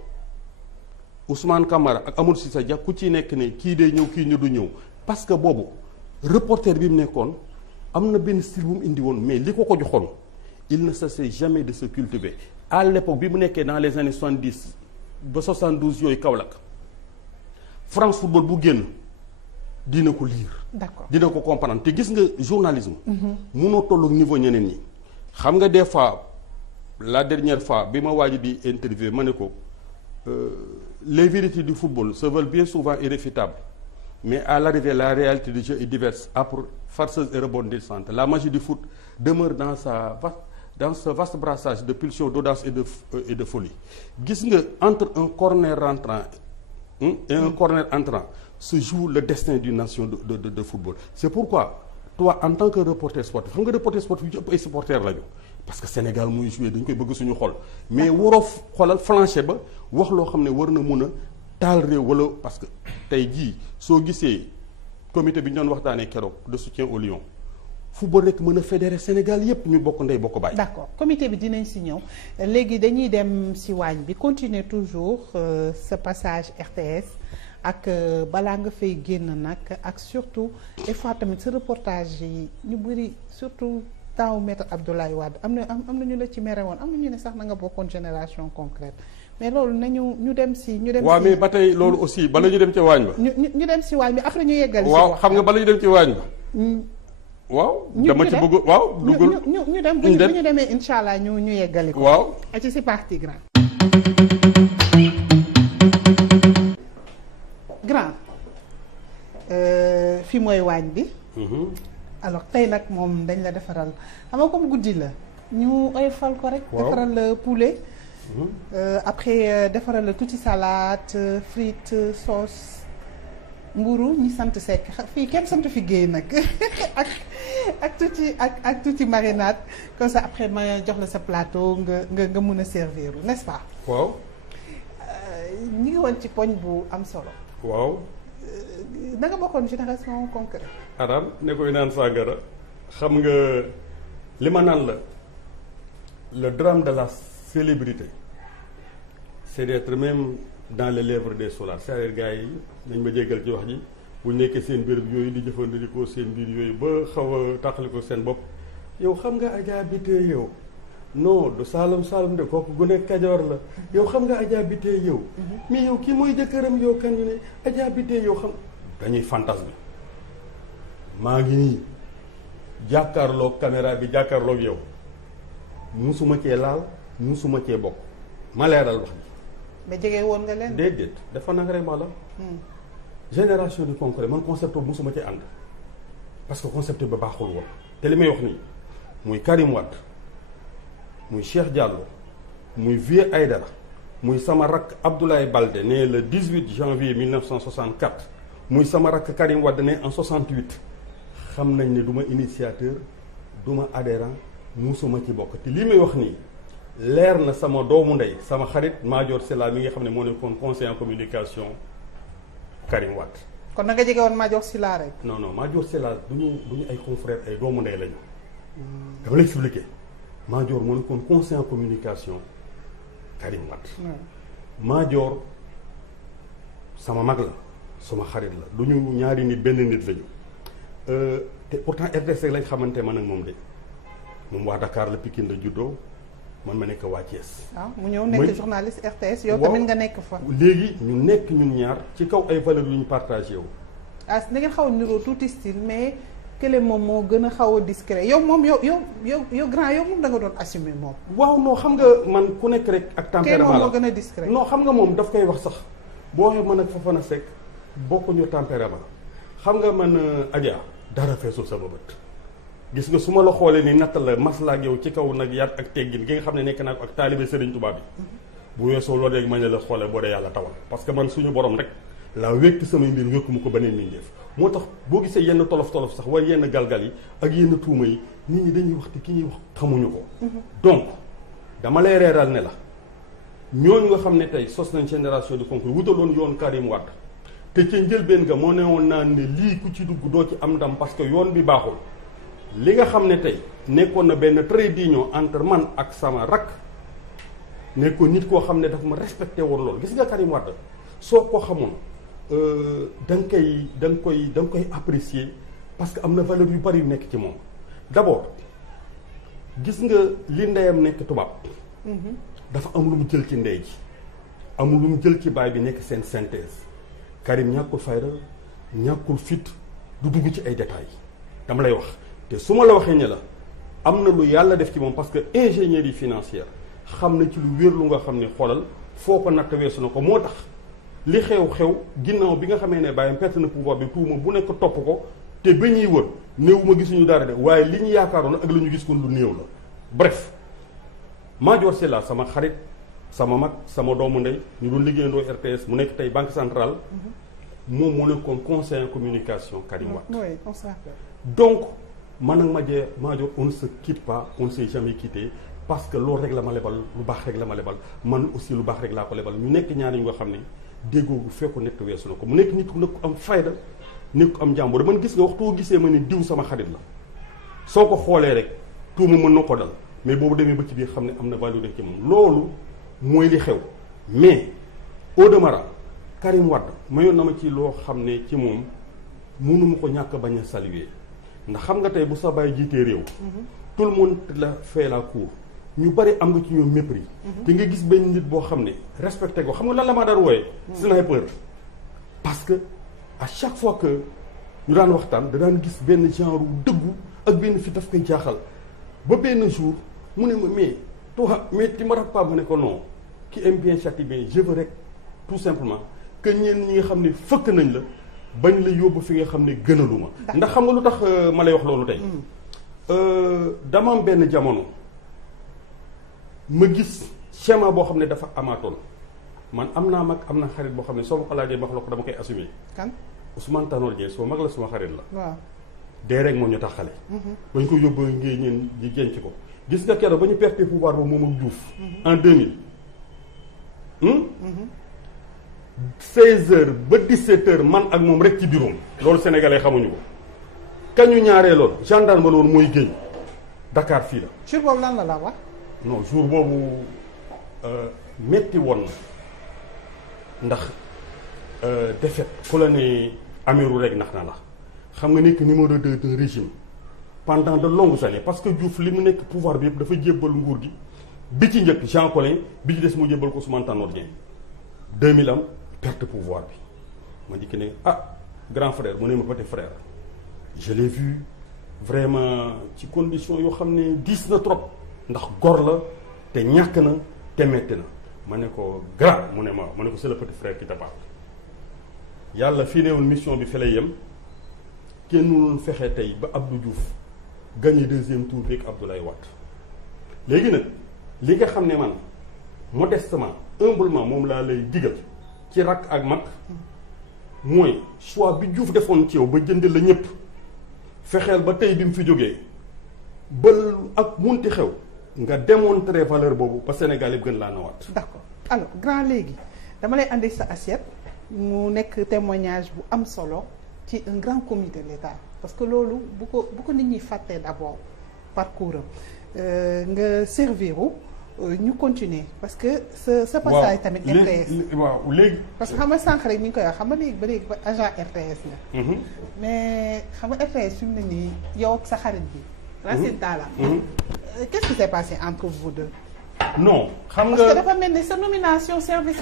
Ousmane Camara ak Amadou Cissé Dia ku ci nekk ne kii day ñëw kii ñu du ñëw parce que boobu reporter bi mu nekkoon am na benn style bu mu indi woon mais li ko ko joxoon il ne cessait jamais de se cultiver à l'époque bi mu nekkee dans les années 70 ba 72 yooyu Kaolack France Football bu génn dina ko lire. D'accord. dina ko comprendre te gis nga journalisme. munoo tollu niveau ñeneen ñi. xam nga des fois la dernière fois bi ma waaj di interviewer ma ne ko. Les vérités du football se veulent bien souvent irréfutables mais à l'arrivée la réalité du jeu est diverse, âpre, farceuse et rebondissante. La magie du foot demeure dans ce vaste brassage de pulsions, d'audace et de folie. Gis nga entre un corner rentrant et un corner entrant se joue le destin d'une nation de football. C'est pourquoi toi en tant que reporter sportif xam nga reporter sportif yu ci ëpp ay supporters lañu parce que Sénégal muy joué dañ koy bëgg suñu xol mais waroo xoolal flanché ba wax loo xam ne war na mun a taal réew wala parce que tey jii soo gisee comité bi ñu doon waxtaanee keroog de soutien au Lion football rek mën a fédérer Sénégal yépp ñu bokk ndey bokk baay. D'accord comité bi dinañ si ñëw léegi dañuy dem si waañ bi continuer toujours ce passage RTS ak balaa nga fay génn nag ak surtout des fois tamit sa reportage yi ñu bëri surtout temps maître Abdoulaye Wade am na ñu la ci mere woon am na ñu ne sax na nga bokkoon génération concrète mais loolu nañu ñu dem si. waaw mais ba tey loolu aussi bala ñu dem ci waañ ba. ñu dem si waañ bi après ñu yeggali. waaw xam nga bala ñu dem ci waañ ba. waaw dama ci bëgg waaw. dugal ñu dem bu ñu demee incha allah ñu yeggali ko. waaw ci c'est parti grand. grand fii mooy waañ bi. alors tey nag moom dañ la defaral xam nga comme guddi la ñu oyofal ko rek. defaral la poulet. après defaral la tuuti salade frites sauce mburu ñi sant Seck fii kenn sant fi géey nag ak tuuti marinade comme ça après ma jox la sa plateau nga mun a servir n'est-ce pas. waaw. ñi ngi woon ci poñ bu am solo. waaw. da nga bokkoon génération concrète. Adam ne koy naan sàngara xam nga li ma naan la le drame de la célébrité c'est d'être même dans les lèvres des soldats c'est-à-dire gars yi nañ ma jéggal ci wax ji bu nekkee seen béréb yooyu di jëfandikoo seen biir yooyu ba xaw a tàqali ko seen bopp yow xam nga Adja Biteye yow non du Saalum Saalum de kooku gu nekk Kajoor la yow xam nga Adja Biteye yow mais yow kii mooy jëkkëram yow kan ñu ne Adja Biteye yow xam dañuy fantasme maa ngi nii jàkkaarloog caméra bi jàkkaarloog yow musuma cee laal musuma cee bokk ma leeral wax ji. mais jege woon nga leen. déedéet dafa nag rek ma la. génération du concret man concept boobu musuma cee ànd parce que concept ba baaxul woon te li may wax nii muy Karim Wade muy Cheikh Diallo muy Vieux Aïdara muy sama rakk Abdoulaye Baldé né le 18 janvier 1964 muy sama rakk Karim Wade né en 68 xam nañ ne du ma initiateur du ma adhérent musuma ci bokk te lii may wax nii leer na sama doomu ndey sama xarit Madior Sylla mi nga xam ne moo nekkoon conseiller en communication Karim Wade. kon na nga jege woon Madior Sylla rek. non Madior Sylla du ñu ay confrères ay doomu ndey lañu. dama lay expliquer Madior moo nekkoon conseiller en communication Karim Wade. Madior sama mag la sama xarit la du ñu ñaari nit benn nit lañu. te pourtant RTS lañ xamante man ak moom de moom waa Dakar la Pikine la juddoo man ma nekk waa Thiès. waaw mu ñëw nekk journaliste RTS yow tamit nga nekk fa. léegi ñu nekk ñun ñaar ci kaw ay valeurs yu ñu partagé wu. ah da ngeen xaw a niroo tuuti style mais kële moom moo gën a xaw a discret yow moom yow grand yow moom da nga doon assumer moom. waaw non xam nga man ku nekk rek ak tempérament la moom moo gën a discret. non xam nga moom daf koy wax sax boo waxee man ak Fofana Seck bokkuñu tempérament xam nga man Adja dara feesul sama bët. gis nga su ma la xoolee ni natt la maslaa ak yow ci kaw nag yar ak teggin gi nga xam ne nekk naa ko ak taalibe Serigne Touba bi bu weesoo loolu rek ma ne la xoolee boo dee yàlla tawal parce que man suñu borom rek laa wékk samay mbir wékku mu ko beneen mbindeef moo tax boo gisee yenn tolof sax wala yenn galgal yi ak yenn tuuma yi nit ñi dañuy wax te ki ñuy wax xamuñu ko. donc dama lay reeral ne la ñooñu nga xam ne tey sos nañ génération de conclure wutaloon yoon Karim Wade te ca njëlbeen nga moo ne woon naan ne lii ku ci dugg doo ci am ndam parce que yoon bi baaxul. li nga xam ne tey nekkoon na benn trait d'union entre man ak sama rakk nekkoon nit koo xam ne daf ma respecté woon loolu gis nga Karim Wade soo ko xamoon da nga koy apprécier parce que am na valeur yu bari yu nekk ci moom d'abord gis nga li ndeyam nekk tubaab dafa am lu mu jël ci ndey ji am lu mu jël ci baay bi nekk seen synthèse Karim ñàkkul fayda ñàkkul fit du dugg ci ay détails dama lay wax te su ma la waxee ne la am na lu yàlla def ci moom parce que ingénierie financière xam na ci lu wér lu nga xam ne xoolal foo ko natt weesu na ko moo tax li xew ginnaaw bi nga xamee ne bàyyam perte na pouvoir bi tuuma bu nekk topp ko te ba ñuy wër néew ma gisuñu dara de waaye li ñu yaakaaroon ak la ñu gis kon lu néew la bref Madior Sylla sama xarit sama mag sama doomu ndey ñu doon liggéeyandoo RTS mu nekk tey banque centrale moom moo nekkoon conseiller en communication Karim Wade donc man ak Madior on ne se quitte pas on ne s'est jamais quitté parce que loolu rek la ma lebal lu baax rek la ma lebal man aussi lu baax rek laa ko lebal ñu nekk ñaar yu nga xam ne déggoo bu fekku nekk weesu na ko mu nekk nit ku am fayda nit ku am jàmbur man gis nga waxtu gisee ma ne diw sama xarit la soo ko xoolee rek tuuma mën na ko dal mais boobu demee ba ci biir xam ne am na valeur ci moom loolu mooy li xew mais au demeurant Karim Wade mayoon na ma ci loo xam ne ci moom mënuma ko ñàkk bañ a saluer ndax xam nga tey bu sa bàyyi jiitee réew tout le monde la fait la cour ñu bari am nga ci ñoom mépris te nga gis benn nit boo xam ne respecté ko xam nga lan la ma daan wooye sniper parce que à chaque fois que ñu daan waxtaan da daan gis benn genre dëggu ak benn fi daf koy jaaxal ba benn jour mu ne ma mais toi mais tu me rates pas ma ne ko non qui aime bien châtie bien je veux rek tout simplement que ñeen ñi nga xam ne fëkk nañ la bañ la yóbbu fi nga xam ne gënaluma ndax xam nga lu tax ma lay wax loolu tey dama am benn jamono ma gis schéma boo xam ne dafa amaatoon man am naa mag am na xarit boo xam ne soo ma ko laajee ma wax la ko dama koy assumer kan Ousmane Tanor Dieng suma mag la suma xarit la waaw dee rek moo ñu tax xale bañ ko yóbbu ngee ñeen di jenc ko gis nga keroog ba ñu perte pouvoir ba moom ak Diouf en 2000 16h ba 17h man ak moom rek ci bureau loolu sénégalais xamuñu ko kañu ñaaree loolu gendarme la woon mooy géej Dakar fii la jour boobu lan la wax non jour boobu metti woon na ndax défaite ku la ne Amirou rek nax na la xam nga nekk numéro 2 d'un régime pendant de longues années parce que Diouf li mu nekk pouvoir bi yëpp dafa jébbal nguur gi bi ci njëkk Jean Collin bi ci des mu jébbal ko Ousmane Tanor Dieng 2000 am perte pouvoir bi ma dikk ne grand frère mu ne ma petit frère je l'ai vu vraiment ci condition yoo xam ne diis na trop ndax gor la te ñàkk na te metti na ma ne ko grand mu ne ma ne ko c'est le petit frère qui te parle yàlla fii ne woon mission bi fi lay yem kenn mënoon fexe tey ba Abdou Diouf gagné 2e tour bi ak Abdoulaye Wade léegi nag li nga xam ne man modestement humblement moom laa lay digal ci rakk ak mag mooy choix bi Diouf defoon ci yow ba jënd la ñëpp fexeel ba tey bi mu fi jógee ba ak munti xew nga démontrer valeur boobu ba Sénégal yëpp gën laa nawaat. d'accord alors grand léegi dama lay andi sa assiette mu nekk témoignage bu am solo ci un grand comité de l'État parce que loolu bu ko nit ñi fàttee d'abord parcours am nga serviru ñu continuer parce que sa passage tamit RTS waaw léegi parce que xam nga sànq rek ñu ngi koy wax xam nga léegi ba léegi ba agent RTS la mais xam nga RTS fi mu ne nii yow ak sa xarit bi Racine Talla qu'est-ce qui s'est passé entre vous deux non xam nga parce que dafa mel ni sa nomination service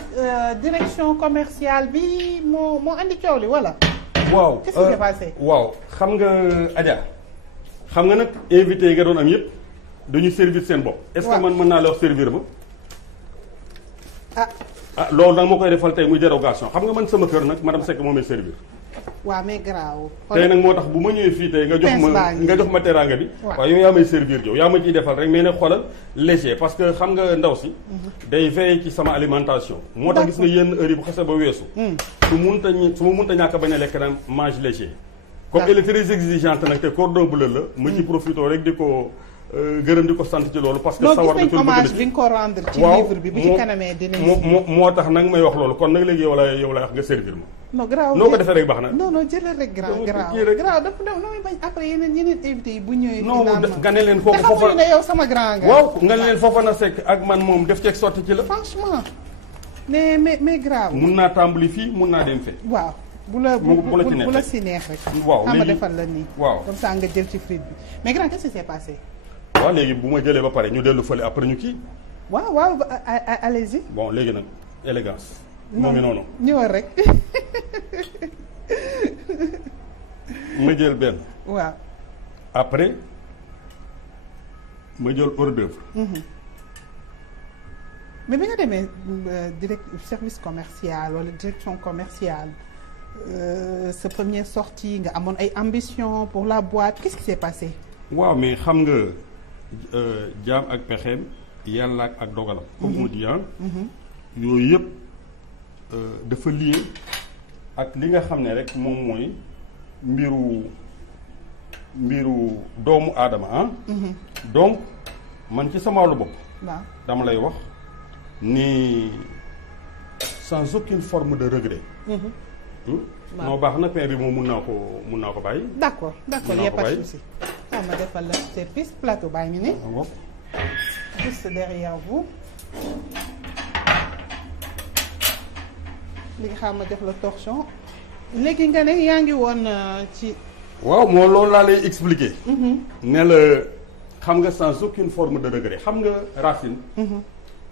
direction commerciale bi moo andi coow li wala. waaw qu'est-ce qui s'est passé. waaw xam nga Adja xam nga nag invité yi nga doon am yëpp dañuy servir seen bopp. est-ce que man mën naa la wax servir ma. loolu nag moo koy defal tey muy dérogation xam nga man sama kër nag madame Seck moo may servir. waaw mais garaaw. tey nag moo tax bu ma ñëwee fii tey nga jox ma teraanga bi. waaw yow yaa may servir yow yaa ma ciy defal rek mais nag xoolal léger parce que xam nga ndaw si. day veiller ci sama alimentation. moo tax gis nga yenn heure yi bu xasee ba weesu. su ma munta ñàkk bañ a lekk nag mange léger. comme elle est très exigeante nag te cordon bleu la. ma ci profité rek di ko gërëm di ko sant ci loolu. parce que sawar na ci hommage bi nga ko rendre ci livre bi bu ci kanamee dinañ moo tax nag may wax loolu kon nag léegi yow la wax nga servir ma. non garaaw noo ko defee rek baax na. non jëlal rek garaaw dafa damay bañ après yeneen invité yi bu ñëwee. non nga ne leen foofu foofa ne yow sama grand nga. waaw nga ne leen foofa na sekk ak man moom def ceeg sotti ci la. franchement mais grave. mun naa tàmbali fii mun naa dem fe. waaw bu la si neex rek. waaw léegi ma defal la nii. waaw comme ça nga jël ci frite bi mais grand qu'est-ce qui s'est passé. waaw léegi bu ma jëlee ba pare ñu dellu fële après ñu kii. waaw allez-y. bon léegi nag élégance. moo ngi noonu ñëwal rek. ma jël benn. waaw. après ma jël hors d'œuvre. mais bi nga demee service commercial wala direction commerciale sa première sortie nga amoon ay ambition pour la boîte qu'est-ce qui s'est passé. waaw mais xam nga jaam ak pexeem yàlla ak dogalam. comme on dit yooyu yëpp dafa lié ak li nga xam ne rek moom mooy mbiru doomu aadama donc man ci sama wàllu bopp. waaw dama lay wax ni sans aucune forme de regret. non baax na pain bi moom mun naa ko bàyyi. d'accord y a pas de souci. ma defal la service plateau baa ngi nii. juste derrière vous. li nga xam ma def la torchon. léegi nga ne yaa ngi woon ci. waaw moo loolu laa lay expliquer. ne la xam nga sans aucune forme de regret xam nga Racine.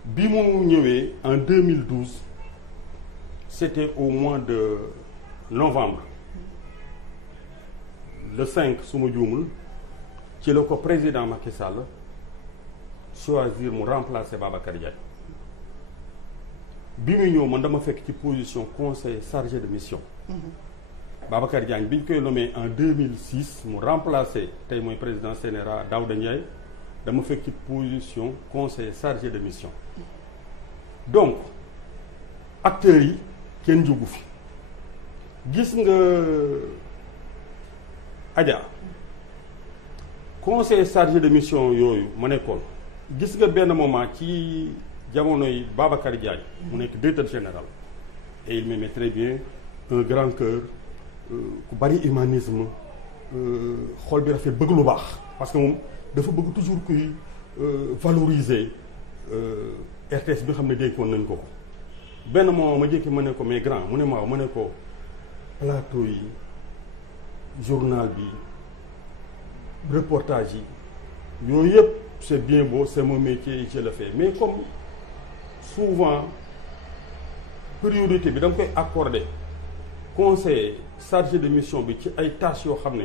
bi mu ñëwee en 2012 c'était au mois de novembre le 5 su ma juumul ci la ko président Macky Sall choisir mu remplacer Babacar Diagne bi muy ñëw man dama fekk ci position conseiller chargé de mission. Babacar Diagne bi ñu koy nommé en 2006 mu remplacer tey mooy président CNRA Daouda Ndiaye dama fekk ci position conseiller chargé de mission. donc acteurs yi kenn jógu fi gis nga Adja conseiller chargé de mission yooyu ma nekkoon gis nga benn moment ci jamonoy Babacar Diagne mu nekk directeur général et il m'aimait très bien un grand cœur ku bari humanisme xol bi rafet bëgg lu baax parce que moom dafa bëgg toujours kuy valoriser RTS bi xam ne dénkoon nañ ko benn moment ma jékki ma ne ko mais grand mu ne ma ne ko plateau yi journal bi reportage yi yooyu yëpp c'est bien beau c'est mon métier je le fais mais comme souvent priorité bi da nga koy accorder conseiller chargé de mission bi ci ay tâches yoo xam ne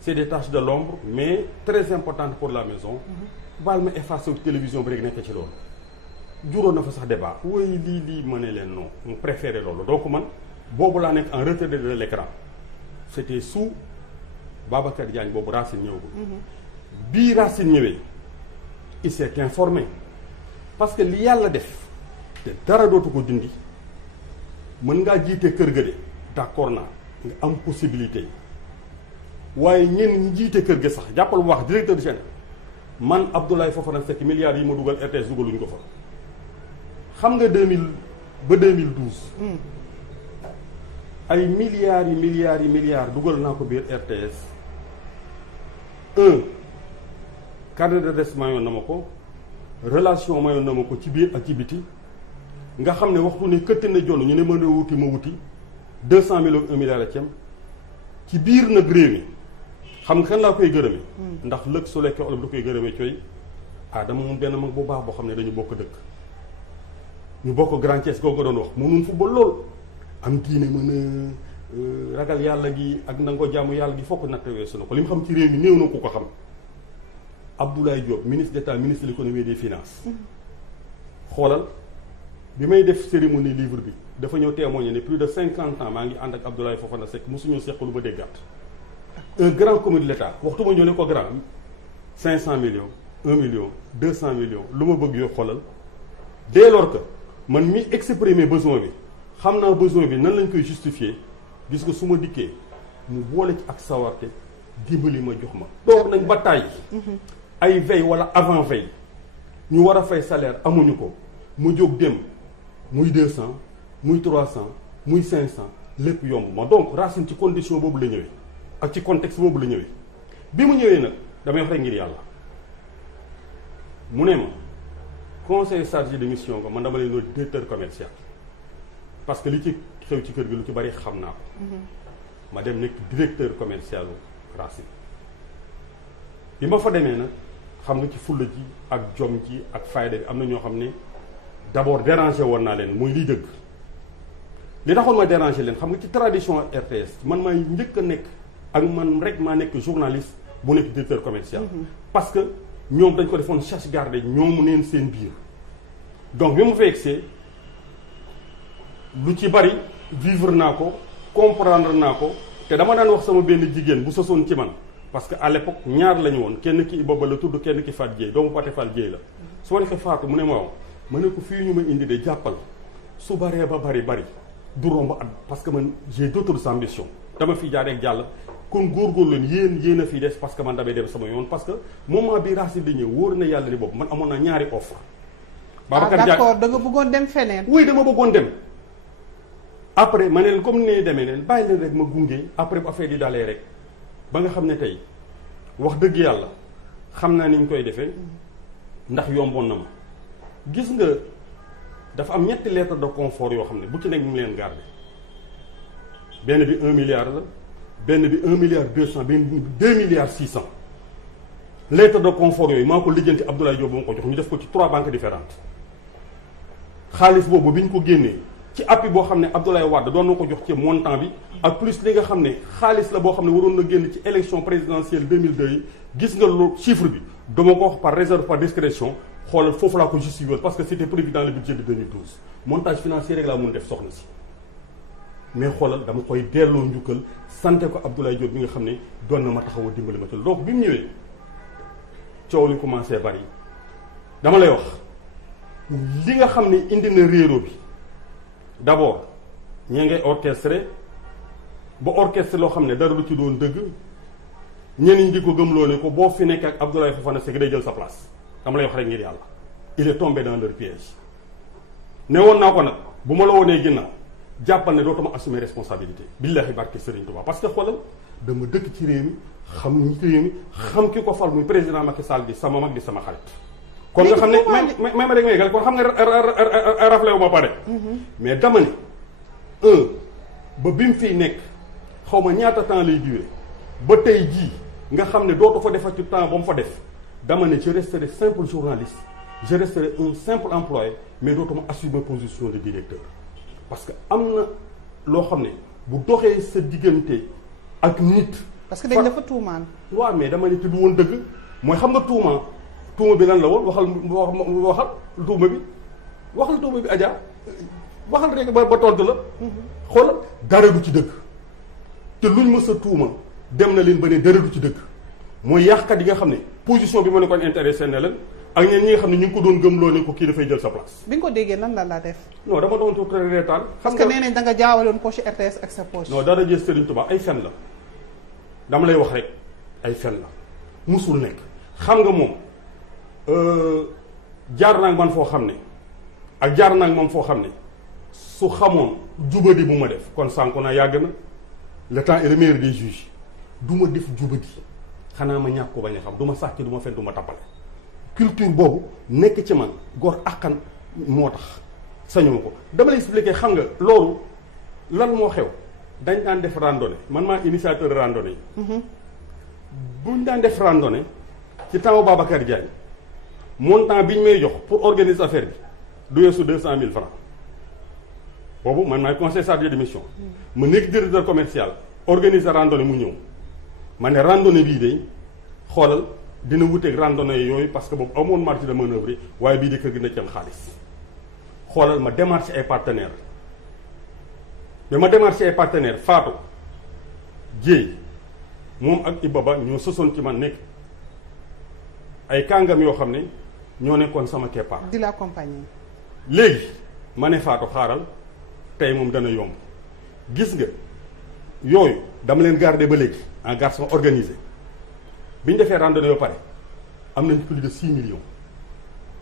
c'est des tâches de l'ombre mais très importantes pour la maison baal ma effacer télévision bi rek nekk ci loolu juróon na fa sax débat woy lii ma ne leen non mu préféré loolu donc man boobu laa nekk en retrait de l'écran c'était sous Babacar Diagne boobu Racine ñëwagul bii Racine ñëwee il s'est informé parce que li yàlla def te dara dootu ko dindi mën ngaa jiite kër ga de d'accord naa nga am possibilité waaye ñenn ñi jiite kër ga sax jàppal mu wax directeur général man Abdoulaye Fofana Seck milliards yi ma dugal RTS dugaluñ ko fa xam nga 2000 ba 2012 ay milliards dugal naa ko biir RTS carnet d'adresse mayoon na ma ko relation mayoon na ma ko ci biir ak ci biti nga xam ne waxtu ne këtt na jonn ñu ne mën a wuti ma wuti 200 millions 1 milliard a cem ci biir nag réew mi xam nga kan laa koy gërëme ndax lëg su lekkee olof da koy gërëme coy dama moom benn mag bu baax boo xam ne dañu bokk dëkk ñu bokk Grand Thiès koo ko doon wax mënun football lool am diine mën a ragal yàlla gi ak nangoo jaamu yàlla gi fokk natt weesu na ko li mu xam ci réew mi néew na ku ko xam Abdoulaye Diop ministre d'État ministre de l'économie et des finances xoolal bi may def cérémonie livre bi dafa ñëw témoigner ne plus de 50 ans maa ngi ànd ak Abdoulaye Fofana Seck mosuñu seq lu ma déggaat un grand commis de l'État waxtu ma ñëw ne ko grand 500 millions 1 million 200 millions lu ma bëgg yoo xoolal dès lors que man mi exprimer besoin bi xam naa besoin bi nan lañ koy justifier gis nga su ma dikkee mu boole ci ak sawarte dimbali ma jox ma toog nañ ba tàyyi ay veille wala avant veille ñu war a fay salaire amuñu ko mu jóg dem muy 200 muy 300 muy 500 lépp yomb ma donc Racine ci condition boobu la ñëwee ak ci contexte boobu la ñëwee bi mu ñëwee nag damay wax rek ngir yàlla mu ne ma conseil chargé de mission ko man dama leen doon directeur commercial parce que li ci xew ci kër gi lu ci bari xam naa ko ma dem nekk directeur commercial Racine bi ma fa demee nag xam nga ci fulla ji ak jom ji ak fayda bi am na ñoo xam ne d'abord dérangé woon naa leen muy liy dëgg li taxoon ma dérangé leen xam nga ci tradition RTS man may njëkk a nekk ak man rek maa nekk journaliste bu nekk directeur commercial parce que ñoom dañ ko defoon chasse gardée ñoomu neen seen biir donc bi ma fa yegsee lu ci bari vivre naa ko comprendre naa ko te dama daan wax sama benn jigéen bu sosoon ci man parce que à l'époque ñaar la ñu woon kenn ki Iba Ba la tudd kenn ki Fat Dieye doomu Paté Fall Dieye la su ma defee Fatou mu ne ma waaw ma ne ko fii ñu ma indi de jàppal su baree ba bari du romb at parce que man j'ai d'autres ambitions dama fi jaar rek jàll kon góorgóorlu leen yéen a fi des parce que man damay dem sama yoon parce que moment bi Racine di ñëw wóor na yàlla ni boobu man amoon naa ñaari offre Babacar Diagne d'accord da nga bëggoon dem feneen. oui dama bëggoon dem après ma ne leen comme ni demee leen bàyyi leen rek ma gunge après bu affaire yi dalee rek ba nga xam ne tey wax dëgg yàlla xam naa ni ñu koy defee ndax yomboon na ma gis nga dafa am ñetti lettre de confort yoo xam ne bu ci nekk ñu ngi leen garder benn bi 1 milliard la benn bi 1 milliard 200 benn bi 2 milliards 600 lettre de confort yooyu maa ko lijjanti Abdoulaye Diop ba ma ko jox ñu def ko ci 3 banques différentes xaalis boobu bi ñu ko génnee ci appui boo xam ne Abdoulaye Wade doon na ko jox ci montant bi ak plus li nga xam ne xaalis la boo xam ne waroon na génn ci élection présidentielle 2002 yi gis nga lu chiffre bi dama ko wax par réserve par discrétion xoolal foofu laa ko justifié parce que c'était prévu dans le budget de 2012 montage financier rek laa mun def soxna si mais xoolal dama koy delloo njukkal sante ko Abdoulaye Diop bi nga xam ne doon na ma taxaw a dimbali ma ci donc bi mu ñëwee coow li commencé bari dama lay wax li nga xam ne indi na réero bi d'abord ñee ngay orchestré ba orchestré loo xam ne dara lu ci doon dëgg ñenn ñi di ko gëmloo ne ko boo fi nekk ak Abdoulaye Fofana Seck day jël sa place dama lay wax rek ngir yàlla il est tombé dans leur piège ne woon naa ko nag bu ma la wonee ginnaaw jàppal ne dootuma assumer responsabilité billahi barke Serigne Touba parce que xoolal dama dëkk ci réew mi xam ñi ci réew mi xam ki ko fal muy président Macky Sall di sama mag di sama xarit kon nga xam ne may ma rek ma yégal kon xam nga raflé wu ma pare mais dama ne ba bi mu fiy nekk xaw ma ñaata temps lay durer ba tey jii nga xam ne dootu fa defati temps ba mu fa def dama ne je resterai simple journaliste je resterai un simple employé mais dootuma assumer position de directeur parce que am na loo xam ne bu doxee sa diggante ak nit parce que dañ dafa tuumaan waaw mais dama ne te du woon dëgg mooy xam nga tuuma bi lan la woon waxal tuuma bi Adja waxal rek ba tontu la xoolal dara du ci dëgg te luñ mës a tuuma dem na leen ba ne dara du ci dëgg mooy yàqkat yi nga xam ne position bi ma ne kon intéressé na leen ak ñeen ñi nga xam ne ñu ngi ko doon gëmloo ne ko kii dafay jël sa place. bi nga ko déggee nan la laa def. non dama doon tuuti reetaan. parce que nee nañ da nga jaawaloon poche RTS ak sa poche. non dara jël Serigne Touba ay fen la dama lay wax rek ay fen la musul nekk xam nga moom jaar naa man foo xam ne ak jaar naa moom foo xam ne su xamoon jubadi bu ma def kon sànku naa yàgg na le temps est le meilleur des juges du ma def jubadi xanaa ma ñàkk ko bañ a xam du ma sàcc du ma fen du ma tappale culture boobu nekk ci man góor akkan moo tax sañu ma ko dama lay expliquer xam nga loolu lan moo xew dañ daan def randonnée man maa initiateur randonnée yi buñ daan def randonnée ci temps Babacar Diagne montant bi ñu may jox pour organiser affaire bi du yeesu 200 000 francs boobu man maay conseil chargé de mission ma nekk directeur commercial organiser randonnée mu ñëw ma ne randonnée bii de xoolal dina wuteeg randonnée yooyu parce que boobu amoon marge de manœuvre yi waaye bii di kër gi na ci am xaalis xoolal ma démarché ay partenaires ba ma démarché ay partenaires Fatou Dieye moom ak Iba Ba ñoo sosoon ci man nekk ay kàngam yoo xam ne ñoo nekkoon sama keppaar. di la accompagner. léegi ma ne Fatou xaaral tey moom dana yomb gis nga yooyu dama leen garder ba léegi en garçon organisé bi ñu defee randonnée ba pare am nañ plus de 6 millions.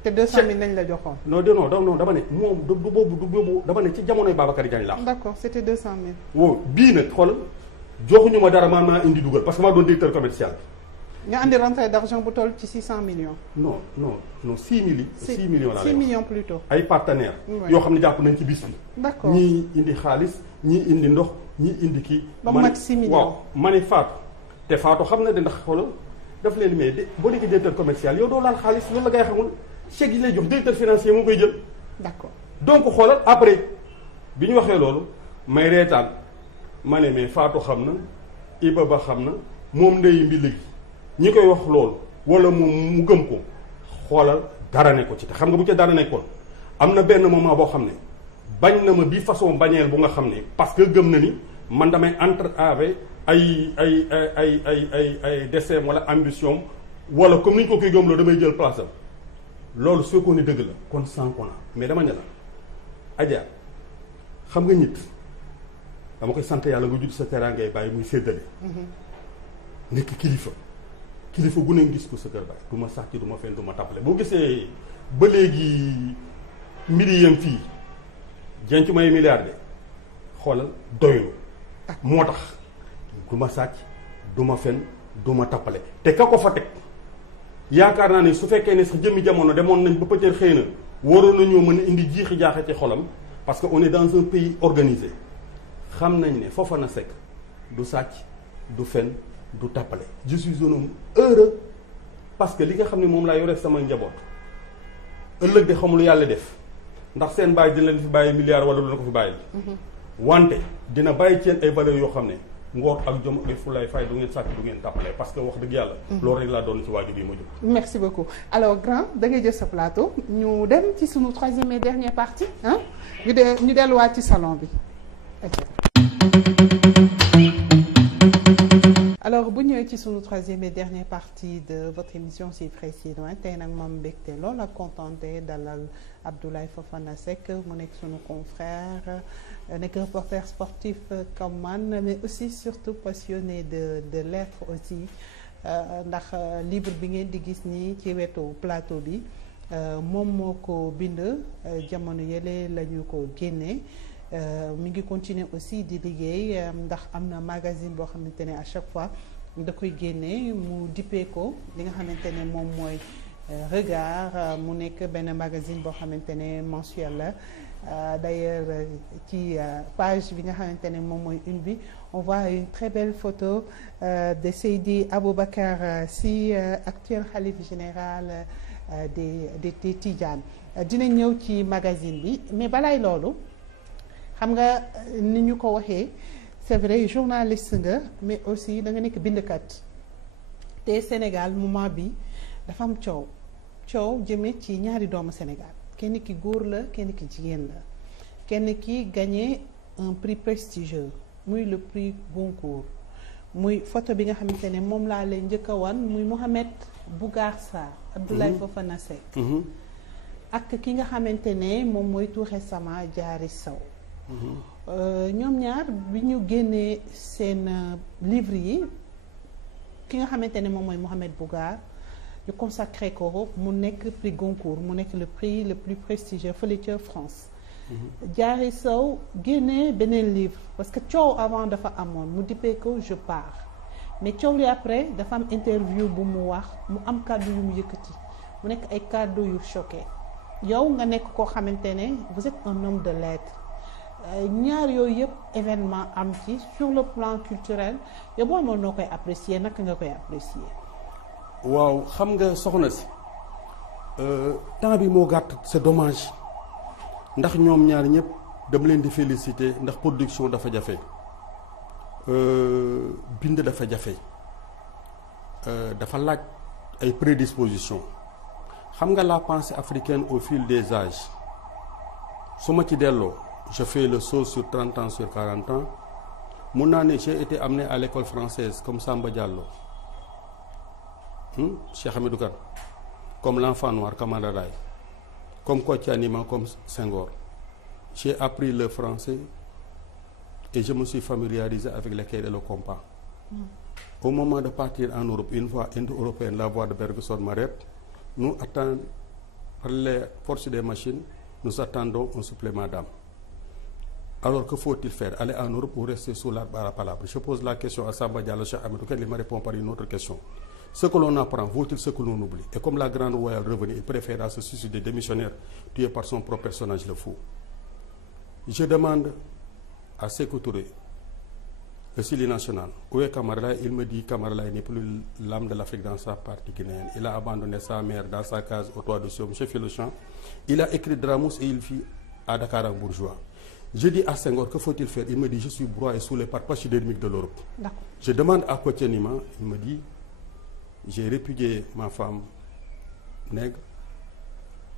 te 200 000 lañ la joxoon. non non dama ne moom du boobu dama ne ci jamonoy Babacar Diagne laa. d'accord c'était 200 000. wow bii nag xool joxuñu ma dara maa indi dugal parce que maa doon directeur commercial bi. nga andi rentrée d'argent bu toll ci 600 millions. non 6 millions laa lay wax 6 millions plutôt. ay partenaires. yoo xam ne jàpp nañ ci bis bi. d'accord ñii indi xaalis ñii indi ndox ñii indi kii. ba mu mat 6 millions waaw ma ne Fatou te Fatou xam na de ndax xoolal daf leen mais boo nekkee directeur commercial yow doo laal xaalis loolu la ngay xamul chèque yi lay jox directeur financier moo koy jël. d'accord donc xoolal après bi ñu waxee loolu may reetaan ma ne mais Fatou xam na Iba Ba xam na moom ndey mbi léegi ñi koy wax loolu wala mu gëm ko xoolal dara ne ko ci te xam nga bu ca dara nekkoon am na benn moment boo xam ne bañ na ma bii façon bañeel bu nga xam ne parce que gëm na ni man damay entraver ay dessein wala ambition wala comme ni ñu ko koy gëm loo damay jël place am loolu soo ko ni dëgg la kon sànq na mais dama ne la Adja xam nga nit dama koy sant yàlla nga judd sa terrain ngay bàyyi muy séddale. nekk kilifa gu ne gis ko sa kër bàyyi du ma sàcc du ma fen du ma tàppale boo gisee ba léegi mbiri yam fii jenc may milliard de xoolal doylu moo tax du ma sàcc du ma fen du ma tappale te ka ko fa teg yaakaar naa ne su fekkee ne sax jëmmi jamono demoon nañ ba peut-être xëy na waroon nañoo mën a indi jiixi jaaxa ci xolam parce que on est dans un pays organisé xam nañ ne Fofana Seck du sàcc du fen du tappale je suis un homme heureux parce que li nga xam ne moom laa yore sama njaboot ëllëg de xamul yàlla def ndax seen bàyyi dina leen fi bàyyi milliard wala du la ko fi bàyyi wante dina bàyyi ci ay valeurs yoo xam ne ngoor ak jom ak fulaay fay du ngeen sàcc du ngeen tàppale parce que wax dëgg yàlla loolu rek laa doon ci waajur yi ma jóg. merci beaucoup alors grand da ngay jël sa plateau ñu dem ci sunu troisième et dernière partie ah ñu delluwaat ci salon bi. alors bu ñëwee ci sunu troisième et dernière partie de votre émission si près si loin tey nag moom mbégte lool ak contenté dalal Abdoulaye Fofana Seck mu nekk sunu confrère nekk reporter sportif comme man mais aussi surtout passionné de lettres aussi ndax livre bi ngeen di gis nii ci wetu plateau bi moom moo ko bind jamono yële la ñu ko génnee mi ngi continuer aussi di liggéey ndax am na magazine boo xamante ne à chaque fois da koy génne mu dippee ko li nga xamante ne moom mooy regard mu nekk benn magazine boo xamante ne mensuel la d'ailleurs ci page bi nga xamante ne moom mooy une bi on voit une très belle photo de Seydi Aboubacar Sy actuel khalife général des Tidianes dina ñëw ci magazine bi mais balaay loolu xam nga ni ñu ko waxee c'est vrai journaliste nga mais aussi da nga nekk bindkat te Sénégal moment bi dafa am coow jëmee ci ñaari doomu Sénégal kenn ki góor la kenn ki jigéen la kenn ki gagné un prix prestigieux muy le prix Goncourt muy photo bi nga xamante ne moom laa lay njëkk a wan muy Mohamed Bougar Sarr Abdoulaye Fofana Seck ak ki nga xamante ne moom mooy tout récemment Diary Sow ñoom ñaar bi ñu génnee seen livre yi ki nga xamante ne moom mooy Mohamed Bougar ñu consacré ko mu nekk prix Goncourt mu nekk le prix le plus prestigieux fële ca France. Diary Sow génnee beneen livre parce que coow avant dafa amoon mu dippee ko Je pars mais coow li après dafa am interview bu mu wax mu am kàddu yu mu yëkkati mu nekk ay kàddu yu choqué yow nga nekk koo xamante ne vous êtes un homme de lettres. ñaar yooyu yëpp événement am ci sur le plan culturel yow boo amoon noo koy apprécier naka nga koy apprécier. waaw xam nga soxna si temps bi moo gàtt c'est dommage ndax ñoom ñaar ñëpp dama leen di féliciter ndax production dafa jafe bind dafa jafe dafa laaj ay prédisposition xam nga la pensée africaine au fil des âges su ma ci delloo je fais le saut sur 30 ans sur 40 ans mun naa ne j'ai été amené à l'école française comme Samba Diallo Cheikh Hamidou Kane comme l'enfant noir Camara Laye comme Kocc Anima comme Senghor j'ai appris le français et je me suis familiarisé avec les cahiers et le compas. Au moment de partir en Europe, une fois indo-européenne, la voie de Bergson m'arrête, nous attendons, par les forces des machines, nous attendons un supplément d'âme. Alors que faut-il faire? Aller en Europe ou rester sous l'arbre à la palabre? Je pose la question à Samba Diallo, Cheikh Hamidou Kane, il me répond par une autre question. Ce que l'on apprend, vaut-il ce que l'on oublie? Et comme la grande royale revenue, il préfère à se suicider démissionnaire, tué par son propre personnage, le fou. Je demande à Sékou Touré, le Syli national, où est Camara Laye? Il me dit Camara Laye n'est plus l'âme de l'Afrique dans sa partie guinéenne. Il a abandonné sa mère dans sa case au toit de Siom, j'ai fait le chant. Il a écrit Dramous et il vit à Dakar en bourgeois. Je dis à Senghor, que faut-il faire? Il me dit, je suis broyé sous les pattes pachydermiques de l'Europe. Je demande à Kocc Anima, il me dit, j'ai répudié ma femme nègre,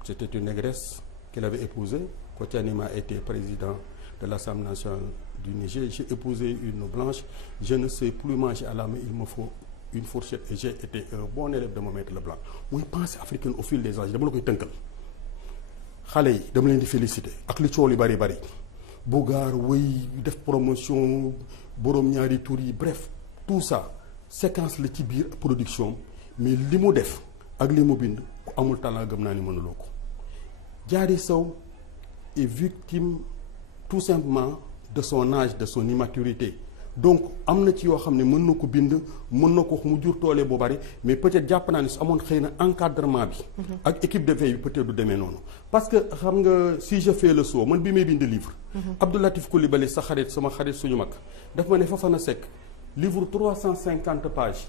c'était une négresse qu'il avait épousée. Kocc Anima était président de l'Assemblée nationale du Niger. J'ai épousé une blanche. Je ne sais plus manger à la main, il me faut une fourchette. Et j'ai été un bon élève de Mohamed Leblanc. Mooy pensée africaine au fil des âges dama la koy tënkal xale yi dama leen di féliciter ak li coow li bari bari Bogar wëy def promotion borom ñaari tur yi bref tout ça séquence la ci biir production mais li mu def ak li mu bind ku amul talent gëm naa ni mënuloo ko. Diary Sow est victime tout simplement de son âge, de son immaturité. Donc am na ci yoo xam ne mën na ko bind mën na ko wax mu jur toole bu bari mais peut-être jàpp naa ne su amoon xëy na encadrement bi ak équipe de veille bi peut-être du demee noonu parce que xam nga si je fais le saut man bi may bind livre Abdou Latif Coulibaly sa xarit sama xarit suñu mag daf ma ne Fofana Seck livre 350 pages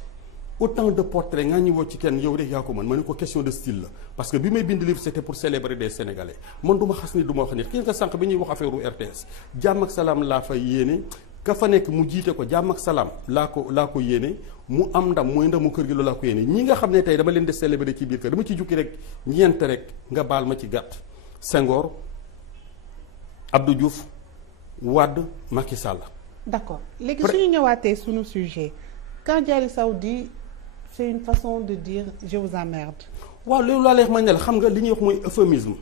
autant de portraits nga ñu woo ci kenn yow rek yaa ko mën ma ne ko question de style la parce que bi may bind livre c'était pour célébrer des Sénégalais man du ma xas ni du ma wax nit ki nga sànq bi ñuy wax affaire u RTS jàmm ak salaam laa fa yéene ka fa nekk mu jiite ko jàmm ak salaam laa ko yéene mu am ndam mooy ndamu kër gi loolu laa ko yéene ñi nga xam ne tey dama leen di célébrer ci biir kër dama ci jukki rek ñeent rek nga baal ma ci gàtt Senghor Abdou Diouf Wade Macky Sall. D'accord léegi suñu ñëwaatee suñu sujet quand Diary Sow dit c'est une façon de dire je vous emmerde. waaw loolu laa lay wax ma ne la xam nga li ñuy wax mooy euphémisme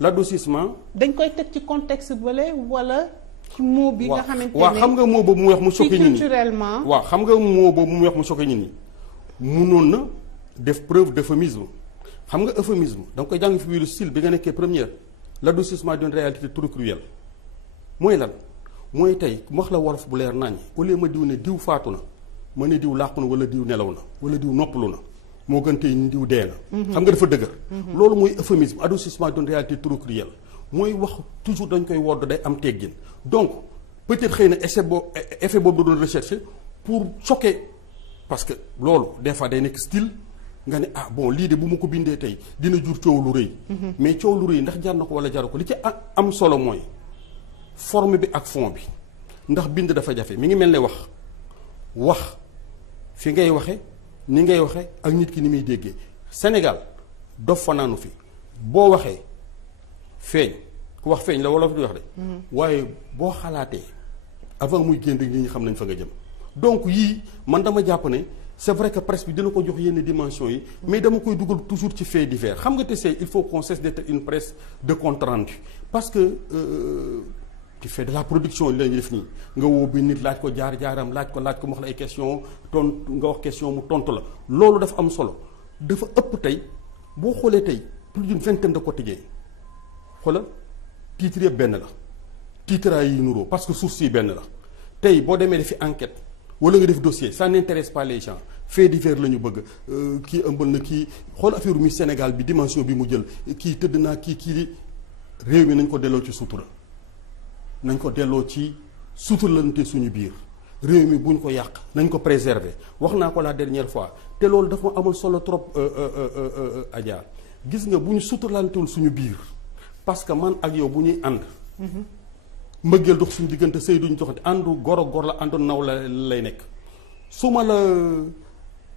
l'adoucissement. dañ koy teg ci contexte bële wala. ci mot bi nga xamante ne waaw xam nga mot boobu mu wax mu choqué nit ñi culturellement. waaw xam nga mot boobu mu wax mu choqué nit ñi munoon na def preuve d'euphémisme xam nga euphémisme da nga koy jàng fi biiru style bi nga nekkee première l'adoucissement d'une réalité trop cruelle mooy lan mooy tey mu wax la wolof bu leer nañ au lieu ma diw ne diw faatu na ma ne diw làqu na wala diw nelaw na wala diw noppalu na moo gën tey diw dee na. xam nga dafa dëgër. loolu mooy euphémisme adoucissement d'une réalité trop cruelle mooy wax toujours dañ koy wodd day am teggin donc peut-être xëy na effet boobu doon rechercher pour choquer parce que loolu des fois day nekk style nga ne ah bon lii de bu ma ko bindee tey dina jur coow lu rëy. mais coow lu rëy ndax jar na ko wala jaru ko li ci am solo mooy forme bi ak fond bi ndax bind dafa jafe mi ngi mel ne wax fi ngay waxe ni ngay waxe ak nit ki ni muy déggee Sénégal dof fanaanu fi boo waxee feeñ ku wax feeñ la wala fi di wax de waaye boo xalaatee avant muy génn nit ñi xam nañ fa nga jëm donc yii man dama jàpp ne c'est vrai que presse bi dina ko jox yenn dimension yi mais dama koy dugal toujours ci fait divers xam nga te c'est il faut qu'on cesse d'être une presse de compte rendu parce que tu fais de la production li la ñuy def nii nga woo bi nit laaj ko jaar-jaaram laaj ko mu wax la ay question tontu nga wax question mu tontu la loolu dafa am solo dafa ëpp tey boo xoolee tey plus d'une vingtaine de quotidiens xoolal titre yëpp benn la titre yi nuroo parce que source yi benn la tey boo demee defi enquête wala nga def dossier ça n'intéresse pas les gens fait divers la ñu bëgg kii ëmbal na kii xool affaire mi Sénégal bi dimension bi mu jël kii tëdd naa kii réew mi nañ ko delloo ci sutura nañ ko delloo ci suturalante suñu biir réew mi buñ ko yàq nañ ko préserver wax naa ko la dernière fois te loolu dafa amal solo trop Adja gis nga bu ñu suturalantewul suñu biir parce que man ak yow bu ñuy ànd mbëggeel dox suñu diggante sëy duñu joxante àndu goro gor la àndu naw la lay nekk su ma la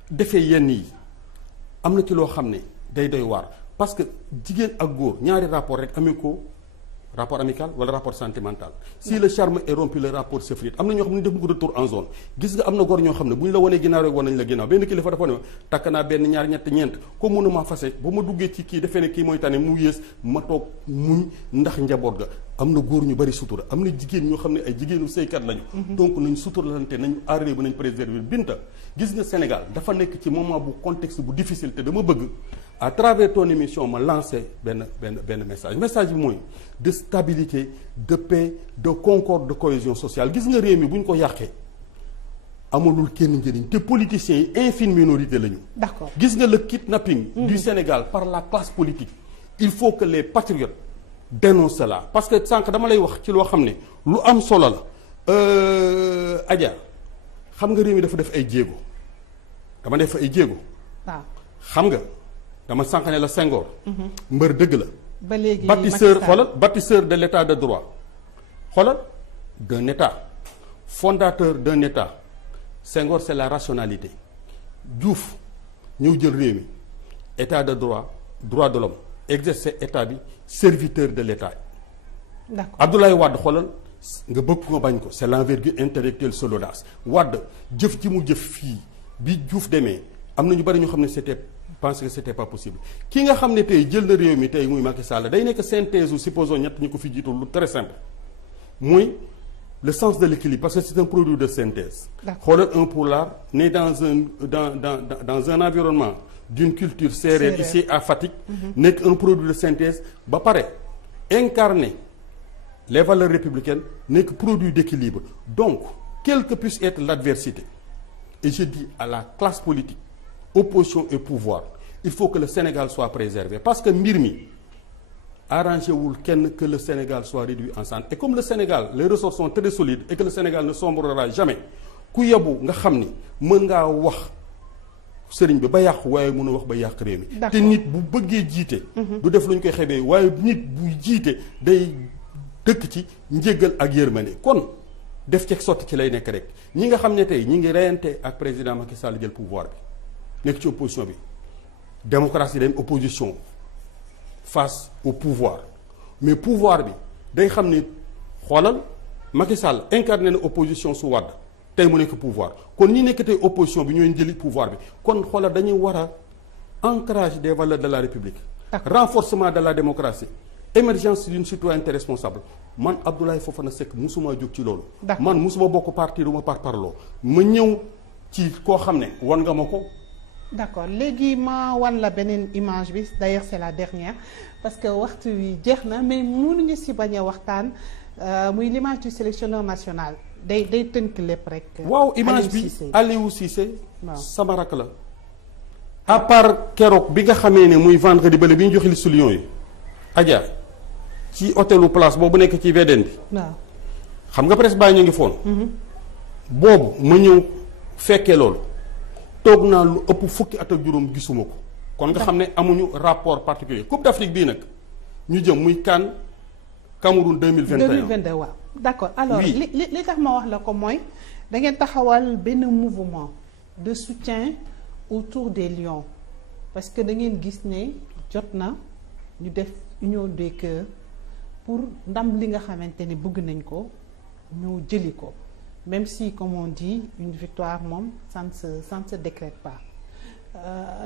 defee yenn yi am na ci loo xam ne day doy waar parce que jigéen ak góor ñaari rapport rek amee ko rapport amical wala rapport sentimental si le charme est rompu le rapport s'effrite am na ñoo xam ne def mu retour en zone gis nga am na góor ñoo xam ne bu ñu la wanee ginnaaw rek wan nañ la ginnaaw benn kilifa dafa ne takk naa benn ñaar ñett ñeent ko mënuma fase ba ma duggee ci kii defee ne kii mooy tane mu yées ma toog muñ ndax njaboot ga am na góor ñu bari sutura am na jigéen ñoo xam ne ay jigéenu sëykat lañu donc nañ suturalante nañu aaree ba nañ préserver binta gis nga Sénégal dafa nekk ci moment bu contexte bu difficile te dama bëgg à travers ton émission ma lancé benn message bi mooy de stabilité de paix de concorde de cohésion sociale gis nga réew mi bu ñu ko yàqee amalul kenn njëriñ te politiciens yi infime minorité la ñu. D'accord. Gis nga le kidnapping du Sénégal par la classe politique il faut que les patriotes dénoncent cela parce que sànq dama lay wax ci loo xam ne lu am solo la Adja xam nga réew mi dafa def ay jéego dama def ay jéego. waaw xam nga dama sànq ne la Senghor. mbër dëgg la. ba léegi bâtisseur de l'état de droit xoolal d'un état fondateur d'un état Senghor c'est la rationalité Diouf ñëw jël réew mi état de droit de l'homme exercer état bi serviteur de l'état. D'accord. Abdoulaye Wade xoolal nga bëgg ko bañ ko c'est l'envergure intellectuelle c'est l'audace Wade jëf ci mu jëf fii bi Diouf demee am na ñu bari ñu xam ne pense que c'était pas possible ki nga xam ne tey jël na réew mi tey muy Macky Sall day nekk synthèse supposons ñett ñu ko fi jiitu lu très simple muy le sens de l'équilibre parce que c'est un produit de synthèse. xoolal un poulard né dans un environnement d'une culture sérère ici à Fatick. nekk un produit de synthèse ba pare incarner les valeurs républicaines nekk produit d'équilibre donc quelle que puisse être l'adversité et je dis à la classe politique opposition et pouvoir il faut que le Sénégal soit préservé parce que mbir mi arrangé wul kenn que le Sénégal soit réduit en cendres et comme le Sénégal les ressources sont très solides et que le Sénégal ne sombrera jamais ku yebu nga xam ni mën ngaa wax sëriñ bi ba yàqu waaye mën a wax ba yàq réew mi te nit bu bëggee jiite du def lu ñu koy xebee waaye nit buy jiite day dëkk ci njéggal ak yërmande kon def ci sotti ci lay nekk rek ñi nga xam ne tey ñi ngi reyante ak président Macky Sall jël pouvoir bi nekk ci opposition bi démocratie day opposition face au pouvoir mais pouvoir bi day xam ne xoolal Macky Sall incarné na opposition su Wade tey mu nekk pouvoir kon ñi nekk tey opposition bi ñooy jëli pouvoir bi kon xoolal dañuy war a ancrage des valeurs de la République renforcement de la démocratie émergence d'une citoyenneté responsable man Abdoulaye Fofana Seck musuma jóg ci loolu man musuma bokk parti du ma parparloo ma ñëw ci koo xam ne wan nga ma ko. D'accord léegi ma wan la beneen image bi d'ailleurs c'est la dernière parce que waxtu wi jeex na mais mënuñu si bañ a waxtaan muy l'image du sélectionneur national day tënk lépp rek. waaw image bi Aliou Cissé sama rakk la. à part keroog bi nga xamee ne muy vendredi bële bi ñu joxe liste Lions yi Adja ci hôtelu Place boobu nekk ci VDN bi. waaw xam nga presse baa ñu ngi foon. boobu ma ñëw fekkee loolu. toog naa lu ëpp fukki at ak juróom gisuma ko kon nga xam ne amuñu rapport particulier Coupe d'Afrique bii nag ñu jëm muy CAN Cameroun 2021 waaw d'accord alors li tax ma wax la ko mooy da ngeen taxawal benn mouvement de soutien autour des Lions parce que da ngeen gis ne jot na ñu def union des cœurs pour ndam li nga xamante ni bëgg nañ ko ñu jëli ko même si comme on dit une victoire moom ça ne se décrète pas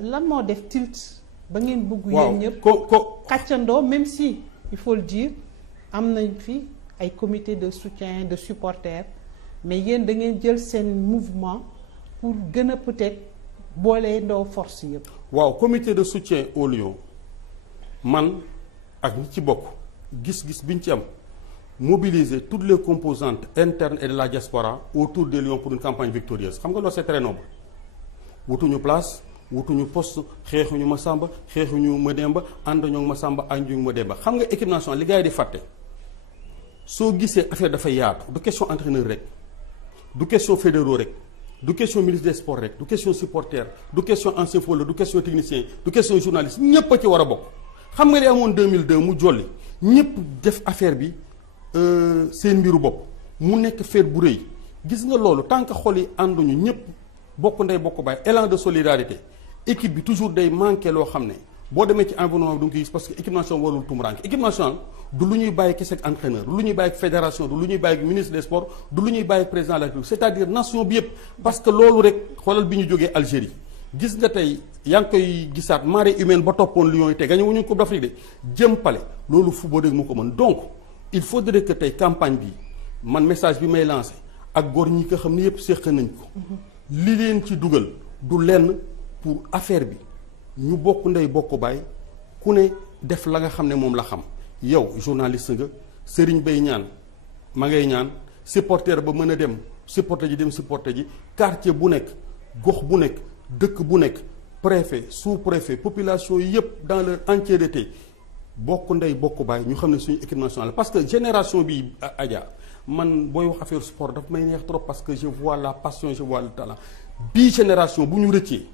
lan moo def tilt ba ngeen bëgg yéen ñëpp xàccandoo même si il faut le dire am nañ fi ay comité de soutien de supporters mais yéen da ngeen jël seen mouvement pour gën a peut-être boole ndoo force yëpp. waaw comité de soutien aux Lions man ak ñi ci bokk gis-gis bi ñu ci am mobiliser toutes les composantes internes et de la diaspora autour des Lions pour une campagne victorieuse xam nga loolu c'est très noble wutuñu place wutuñu poste xeexuñu ma Samba xeexuñu ma Demba ànduñu ma Samba ànduñu ma Demba xam nga équipe nationale li gars yi di fàtte soo gisee affaire dafay yaatu du question entraîneur rek du question fédéraux rek du question ministre des sports rek du question supporter du question ancien footballeur du question technicien du question journaliste ñëpp a ci war a bokk. xam nga li amoon 2002 mu jolli ñëpp def affaire bi seen mbiru bopp mu nekk feet bu rëy gis nga loolu tant que xol yi ànduñu ñëpp bokk ndey bokk baay élan de solidarité équipe bi toujours day manqué loo xam ne boo demee ci environnement bi du nga ko gis parce que équipe nationale warul tumuraanke équipe nationale du lu ñuy bàyyi kese ak entraîneur du lu ñuy bàyyi ak fédération du lu ñuy bàyyi ak ministre des sports du lu ñuy bàyyi ak président de la République c'est-à-dire nation bi yëpp parce que loolu rek xoolal bi ñu jógee Algérie gis nga tey yaa ngi koy gisaat marée humaine ba toppoon Lions yi tey gagné wuñu Coupe d'Afrique de jëm pale loolu football rek mu ko mën donc il faudrait que tey campagne bi man message bi may lancé ak góor ñi ko xam ne yëpp séq nañ ko li leen ci dugal du lenn pour affaire bi ñu bokk ndey bokk baay ku ne def la nga xam ne moom la xam yow journaliste nga sëriñ bay ñaan ma ngay ñaan supporter ba mën a dem supporter ji dem supporter ji quartier bu nekk gox bu nekk dëkk bu nekk préfet sous-préfet population yi yëpp dans leur entièreté bokk ndey bokk baay ñu xam ne suñu équipe nationale parce que génération bi Adja man booy wax affaire sport daf may neex trop parce que je vois la passion je vois le talent bii génération bu ñu rëccee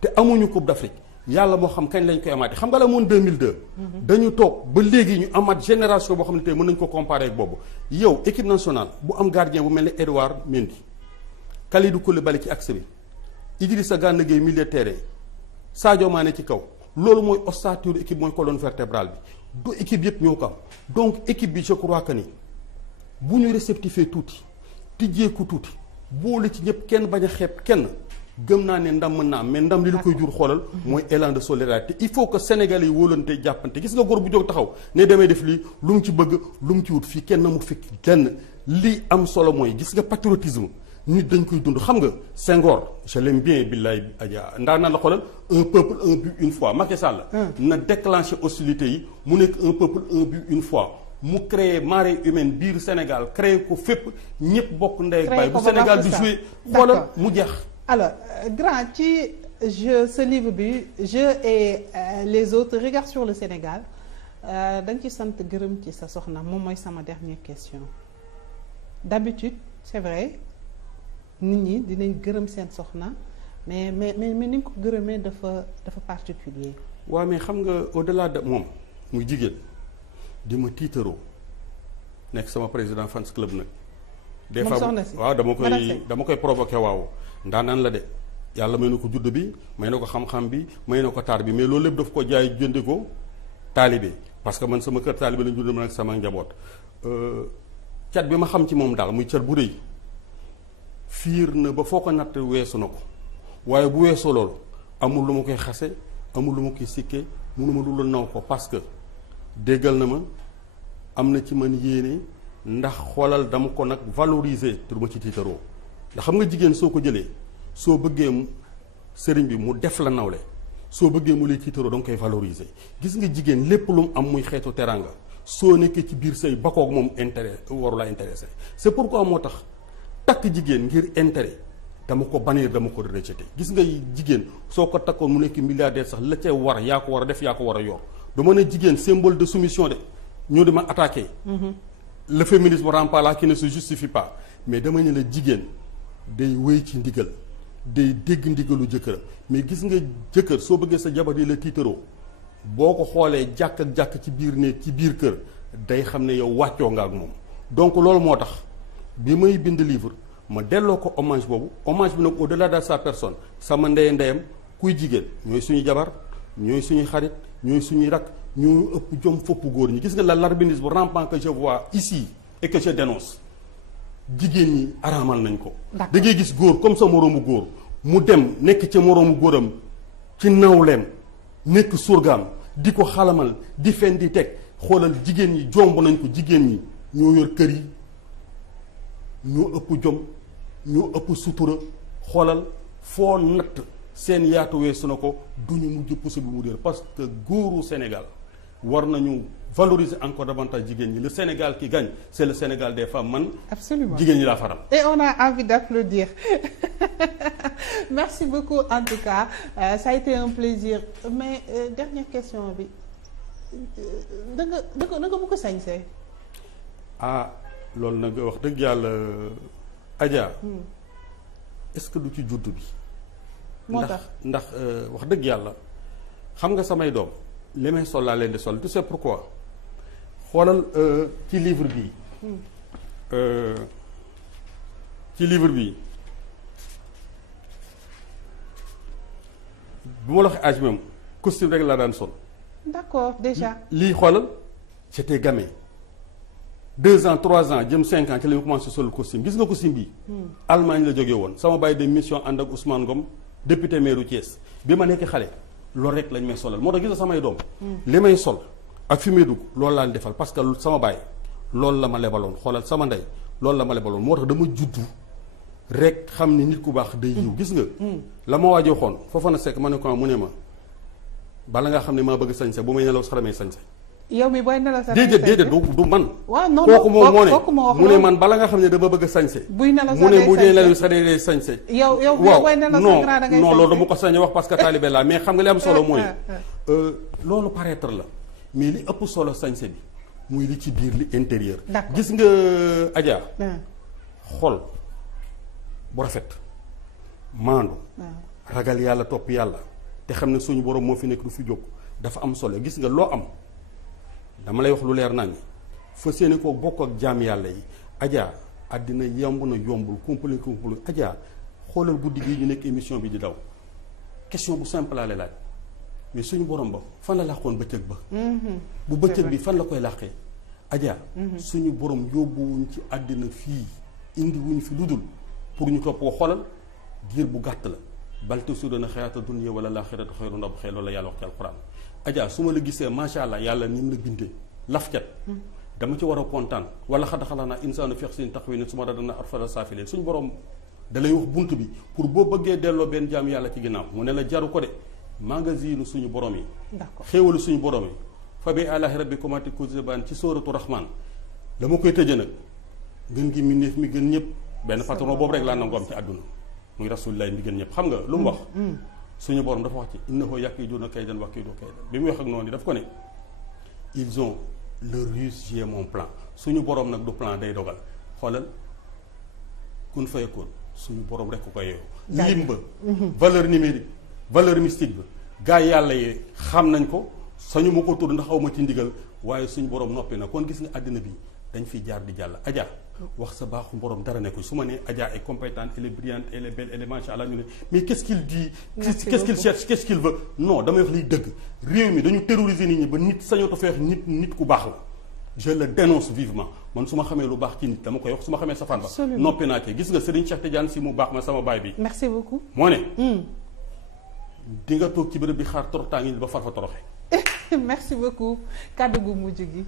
te amuñu Coupe d'Afrique yàlla moo xam kañ lañ koy amaatee xam nga la moon 2002. dañu toog ba léegi ñu amaat génération boo xam ne tey mën nañu ko comparer ak boobu yow équipe nationale bu am gardien bu mel ne Edouard Mendy Kalidou Koulibaly ci axe bi Idrissa Gana Gueye milieu de terrain Sadio Mané ci kaw loolu mooy ossature équipe mooy colonne vertébrale bi du équipe yëpp ñoo ko am donc équipe bi je crois que ni bu ñu réceptifier tuuti tijjeeku tuuti boole ci ñëpp kenn bañ a xeeb kenn gëm naa ne ndam mën naa am mais ndam li lu koy jur xoolal mooy élan de solidarité il faut que Sénégalais yi wóolante jàppante gis nga góor bu jóg taxaw ne damay def lii lu mu ci bëgg lu mu ci wut fii kenn mu fekk kenn li am solo mooy gis nga patriotisme nit dañ koy dund xam nga Senghor je l'aime bien billaay Adja ndaa naan la xoolal un peuple un but une fois Macky Sall na déclenché hostilité yi mu nekk un peuple un but une fois mu créé marée humaine biir Sénégal créé ko fépp ñëpp bokk ndey ak baay bu Sénégal di joué xoolal mu jeex. alors grand ci ce livre bi je et les autres regard sur le Sénégal da nga ci sant gërëm ci sa soxna moom mooy sama dernière question d'habitude c'est vrai nit ñi dinañ gërëm seen soxna mais ni nga ko gërëmee dafa particulier. waaw mais xam nga au-delà de moom muy jigéen di ma tiitaroo nekk sama président fans club nag. des fois waaw dama koy provoqué waaw. ndaanaan la de yàlla may na ko judd bi may na ko xam-xam bi may na ko taar bi mais loolu lépp daf ko jaay jënde ko taalibe parce que man sama kër taalibe lañ judd man ak sama njaboot cat bi ma xam ci moom daal muy cat bu rëy fiir na ba foo ko natt weesu na ko waaye bu weesoo loolu amul lu ma koy xase amul lu ma koy sikke mënuma lu la naw ko parce que déggal na ma am na ci man yéene ndax xoolal dama ko nag valoriser te du ma ci tiitaroo ndax xam nga jigéen soo ko jëlee soo bëggee sëriñ bi mu def la nawle soo bëggee mu lay tiitaroo da nga koy valoriser gis nga jigéen lépp lu mu am muy xeetu teranga soo nekkee ci biir sëy bakoog moom intérêt waru la intéressé c'est pourquoi moo tax takk jigéen ngir intérêt dama ko bannir dama ko rejeté gis nga jigéen soo ko takkoon mu nekk milliardaire sax la ca war yaa ko war a def yaa ko war a yor du mën a jigéen symbole de soumission de ñoo dama attaqué le féminisme rampant là qui ne se justifie pas mais dama ne la jigéen day wéy ci ndigal day dégg ndigalu jëkkëram mais gis nga jëkkër soo bëggee sa jabar yi la tiitaroo boo ko xoolee jàkk ak jàkk ci biir néeg ci biir kër day xam ne yow wàccoo nga ak moom donc loolu moo tax bi may bind livre ma delloo ko hommage boobu hommage bi nag au-delà de sa personne sama ndeyam kuy jigéen ñooy suñu jabar ñooy suñuy xarit ñooy suñuy rak ñoo ëpp jom fopp góor ñi gis nga la larbinisme rampant que je vois ici et que je dénonce jigéen ñi araamal nañ ko da ngay gis góor comme sa moroomu góor mu dem nekk ca moroomu góoram ci nawleem nekk surgaam di ko xalamal di fen di teg xoolal jigéen ñi jomb nañ ko jigéen ñi ñoo yor kër yi ñoo ëpp jom ñoo ëpp sutura xoolal foo natt seen yaatu weesu na ko duñu mujj pousse bi mu réer parce que góoru Sénégal war nañu valoriser encore davantage jigéen ñi le Sénégal qui gagne c'est le Sénégal des femmes man. Absolument jigéen ñi laa faral. et on a envie d'applaudir merci beaucoup en tout cas ça a été un plaisir mais dernière question bi da nga bëgg ko sañsee. ah loolu nag wax dëgg yàlla Adja. est-ce que du ci juddu bi. moo tax ndax wax dëgg yàlla xam nga samay doom li may sol laa leen di sol tu sais pourquoi xoolal ci livre bii. ci livre bii bu ma la waxee âge même costume rek laa daan sol. d'accord déjà. lii xoolal j'étais gamin 2 ans 3 ans jëm 5 ans ci la ñu commencé sol costume gis nga costume bii. Allemagne la jógee woon sama bàyyi de mission ànd ak Ousmane Ngom député maire Thiès bi ma nekk xale loolu rek lañ may solal moo tax gis nga samay doom. li may sol ak fi may dugg loolu laa defal parce que sama bàyyi loolu la ma lebaloon xoolal sama ndey loolu la ma lebaloon moo tax dama juddu rek xam ni nit ku baax day yiw gis nga. la ma waajoo xoon foofa na sekk ma ne ko mu ne ma bala nga xam ne maa bëgg sañse bu may nelaw sax damay sañse. yow mi booy nelaw sax déedéet du man. waaw non kooku moom moo ne mu ne ne man bala nga xam ne dama bëgg a sañse. buy nelaw mu ne mu dee nelaw sax day sañse. yow booy nelaw sax grand da ngay non loolu dama ko sañ wax parce que taalibe laa mais xam nga li am solo mooy. loolu paraître la mais li ëpp solo sañse bi muy li ci biir li intérieur. gis nga Adja. xol bu rafet maandu. ragal yàlla topp yàlla te xam ne suñu borom moo fi nekk du fi jóg dafa am solo gis nga loo am dama lay wax lu leer nañ fa seeni ko bokk ak jaam yàlla yi Adja àddina yomb na yombul complet Adja xoolal guddi gii ñu nekk émission bi di daw question bu simple laa lay laaj mais suñu borom ba fan la làqoon bëccëg ba. bu bëccëg bi fan la koy làqee Adja. suñu borom yóbbuwuñ ci àddina fii indi wuñ fi ludul pour ñu topp ko xoolal diir bu gàtt la. bal tusiruuna xayaata dunya wala laaxiratu xayrun wa abqaa loolu la yàlla wax ci alquran Adja su ma la gisee macha allah yàlla ni mu la bindee lafcat dama ci war a kontaan wala xad xalaqnaa insaana fi ahsani taqwiim summa radadnaahu asfala saafiliin suñu borom da lay wax bunt bi pour boo bëggee delloo benn jaam yàlla ci ginnaaw mu ne la jaru ko de magasinu suñu borom yi. d'accord xéewalu suñu borom yi. fa bi alaahi rabbikumaa tukazzibaan ci sóoratu Rahmaan dama koy tëjee nag gën gi mbindéef mi gën ñëpp benn patron boobu rek laa nangu am ci àdduna muy rasulilah mi gën ñëpp xam nga lu mu wax. suñu borom dafa wax ci innahu yakiiduuna kaydan wa akiidu kaydan bi mu wax ak noonu daf ko ne ils ont leur ruse j'ai mon plan suñu borom nag du plan day dogal xoolal kun fayakun suñu borom rek ku ko yeewu. lim ba. valeur numérique valeur mystique ba gars yi yàlla yi xam nañ ko sañu ma ko tudd ndax xaw ma ci ndigal waaye suñu borom noppi na kon gis nga àddina bi dañ fiy jaar di jàll Adja. wax sa baaxu borom dara nekkul su ma nee Adja est compétente elle est brillante elle est belle elle est macha allah ñu ne mais qu'est-ce qu'il dit. qu'est-ce qu'il cherche qu'est-ce qu'il veut non damay wax liy dëgg réew mi dañu terroriser nit ñi ba nit sañatu feex nit ku baax la je le dénonce vivement man su ma xamee lu baax ci nit dama koy wax su ma xamee safaan ba. noppi naa ci gis nga Serigne Cheikh Tidiane si mu baax ma sama baay bi. merci beaucoup. moo ne. di nga toog ci bërëb bi xaar toroxtaange ba far fa toroxe. merci beaucoup kàddu gu mujj gi.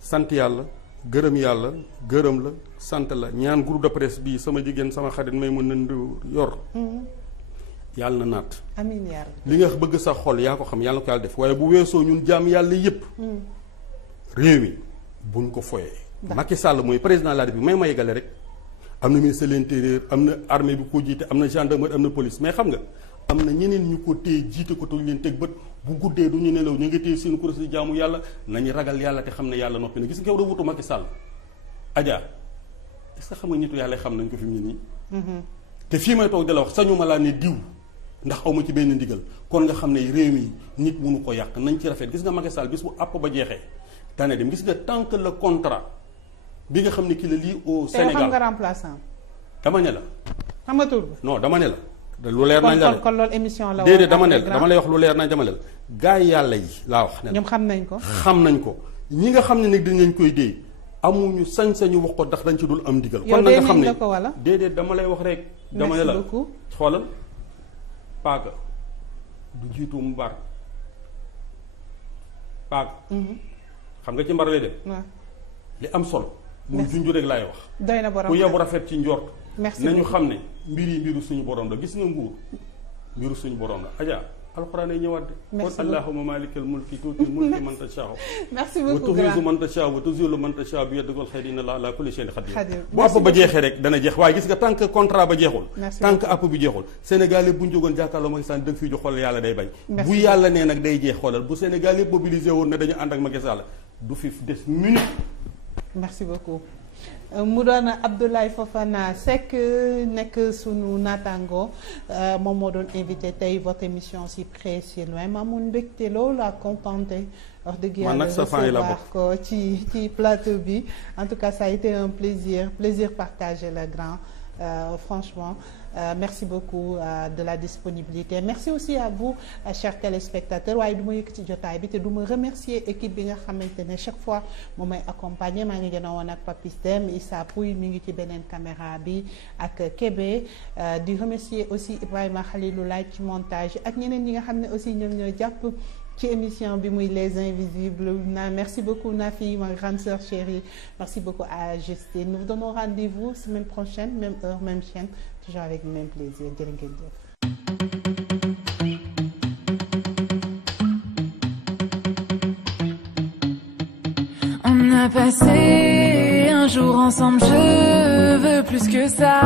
sant yàlla. gërëm yàlla gërëm la sant la ñaan groupe de presse bii sama jigéen sama xarit may mën nañ yor. yàlla na naat. amiin yaa rabbi. li nga bëgg sa xol yaa ko xam yàlla na ko yàlla def waaye bu weesoo ñun jaam yàlla yépp réew mi buñ ko foyee. Macky Sall mooy président de la République may yeggale rek am na ministre de l'intérieur am na armée bi ko jiite am na gendarmerie am na police mais xam nga am na ñeneen ñu ko téye jiite ko te ñu leen teg bët bu guddee du ñu nelaw ñu ngi téye seen kuréel si jaamu yàlla nañu ragal yàlla te xam ne yàlla noppi na gis nga yow da wutu Macky Sall Adja est-ce que xam nga nitu yàlla xam nañ ko fi mu ne nii. te fii may toog di la wax sañu ma laa ne diw ndax aw ma ci benn ndigal kon nga xam ne réew mi nit mënu ko yàq nañ ci rafet gis nga Macky Sall bis bu àpp ba jeexee tane dem gis nga tant que le contrat bi nga xam ne ki la lii au Sénégal xam nga remplaçant. dama ne la. xam nga tur bi. non dama ne la. lu leer nañ la kon loolu émission la. déedéet dama ne la dama lay wax lu leer nañ dama ne la. gaa yi yàlla yi laa wax. ne la ñoom xam nañ ko. xam nañ ko ñi nga xam ne nag dinañ koy déey amuñu sañ-sañu wax ko ndax dañ ci dul am ndigal. kon na nga xam ne ko wala. déedéet dama lay wax rek. dama ne la xoolal paaka du jiitu mu bar paaka. xam nga ci mbar lay dem. li am solo. muy junj rek laay wax. doy na borom ku yebu rafet ci njort. merci nañu xam ne mbir yi mbiru suñu borom la gis nga nguur mbiru suñu borom la Adja alxuraan ay ñëwaat de. merci kon allahumma maalikal mulki tuutil mulki man tashaa'u. merci beaucoup wa tu'izzu man tashaa'u wa tuzillu man tashaa'u bi yadikal xayri inna Allaha ala kulli shay'in qadir. bu merci àpp ba jeexee rek dana jeex waaye gis nga tant que contrat ba jeexul. merci tant que àpp bi jeexul. Sénégal yëpp bu ñu jógoon jàkkaarloo Macky Sall dëgg fii ju xool yàlla day bañ. bu yàlla nee nag day jeex xoolal bu Sénégal yëpp mobilisé woon ne dañu ànd ak Macky Sall du fi des minute. merci beaucoup. mu doon Abdoulaye Fofana Seck nekk sunu naataango moom moo doon invité tey votre émission si près si loin ma mun mbégte loolu ak contenté wax dëgg yàlla recevoir ko ci plateau bi en tout cas ça a été un plaisir partagé le grand franchement merci beaucoup de la disponibilité merci aussi à vous chers téléspectateurs waaye du ma yëkk ci jotaay bi te du ma remercier équipe bi nga xamante ne chaque fois moom may accompagner maa ngi gën a woon ak Papis Dem Issa Pouy mi ngi ci beneen caméra bi ak Kébé di remercier aussi Ibrahima Khaliloulaye ci montage ak ñeneen ñi nga xam ne aussi ñoom ñoo jàpp ci émission bi muy Les Invisibles merci beaucoup Nafi ma grande sœur chérie merci beaucoup à Justine nous vous donnons rendez-vous semaine prochaine même heure même chaîne toujours avec le même plaisir jërë ngeen jëf. On a passé un jour ensemble, je veux plus que ça.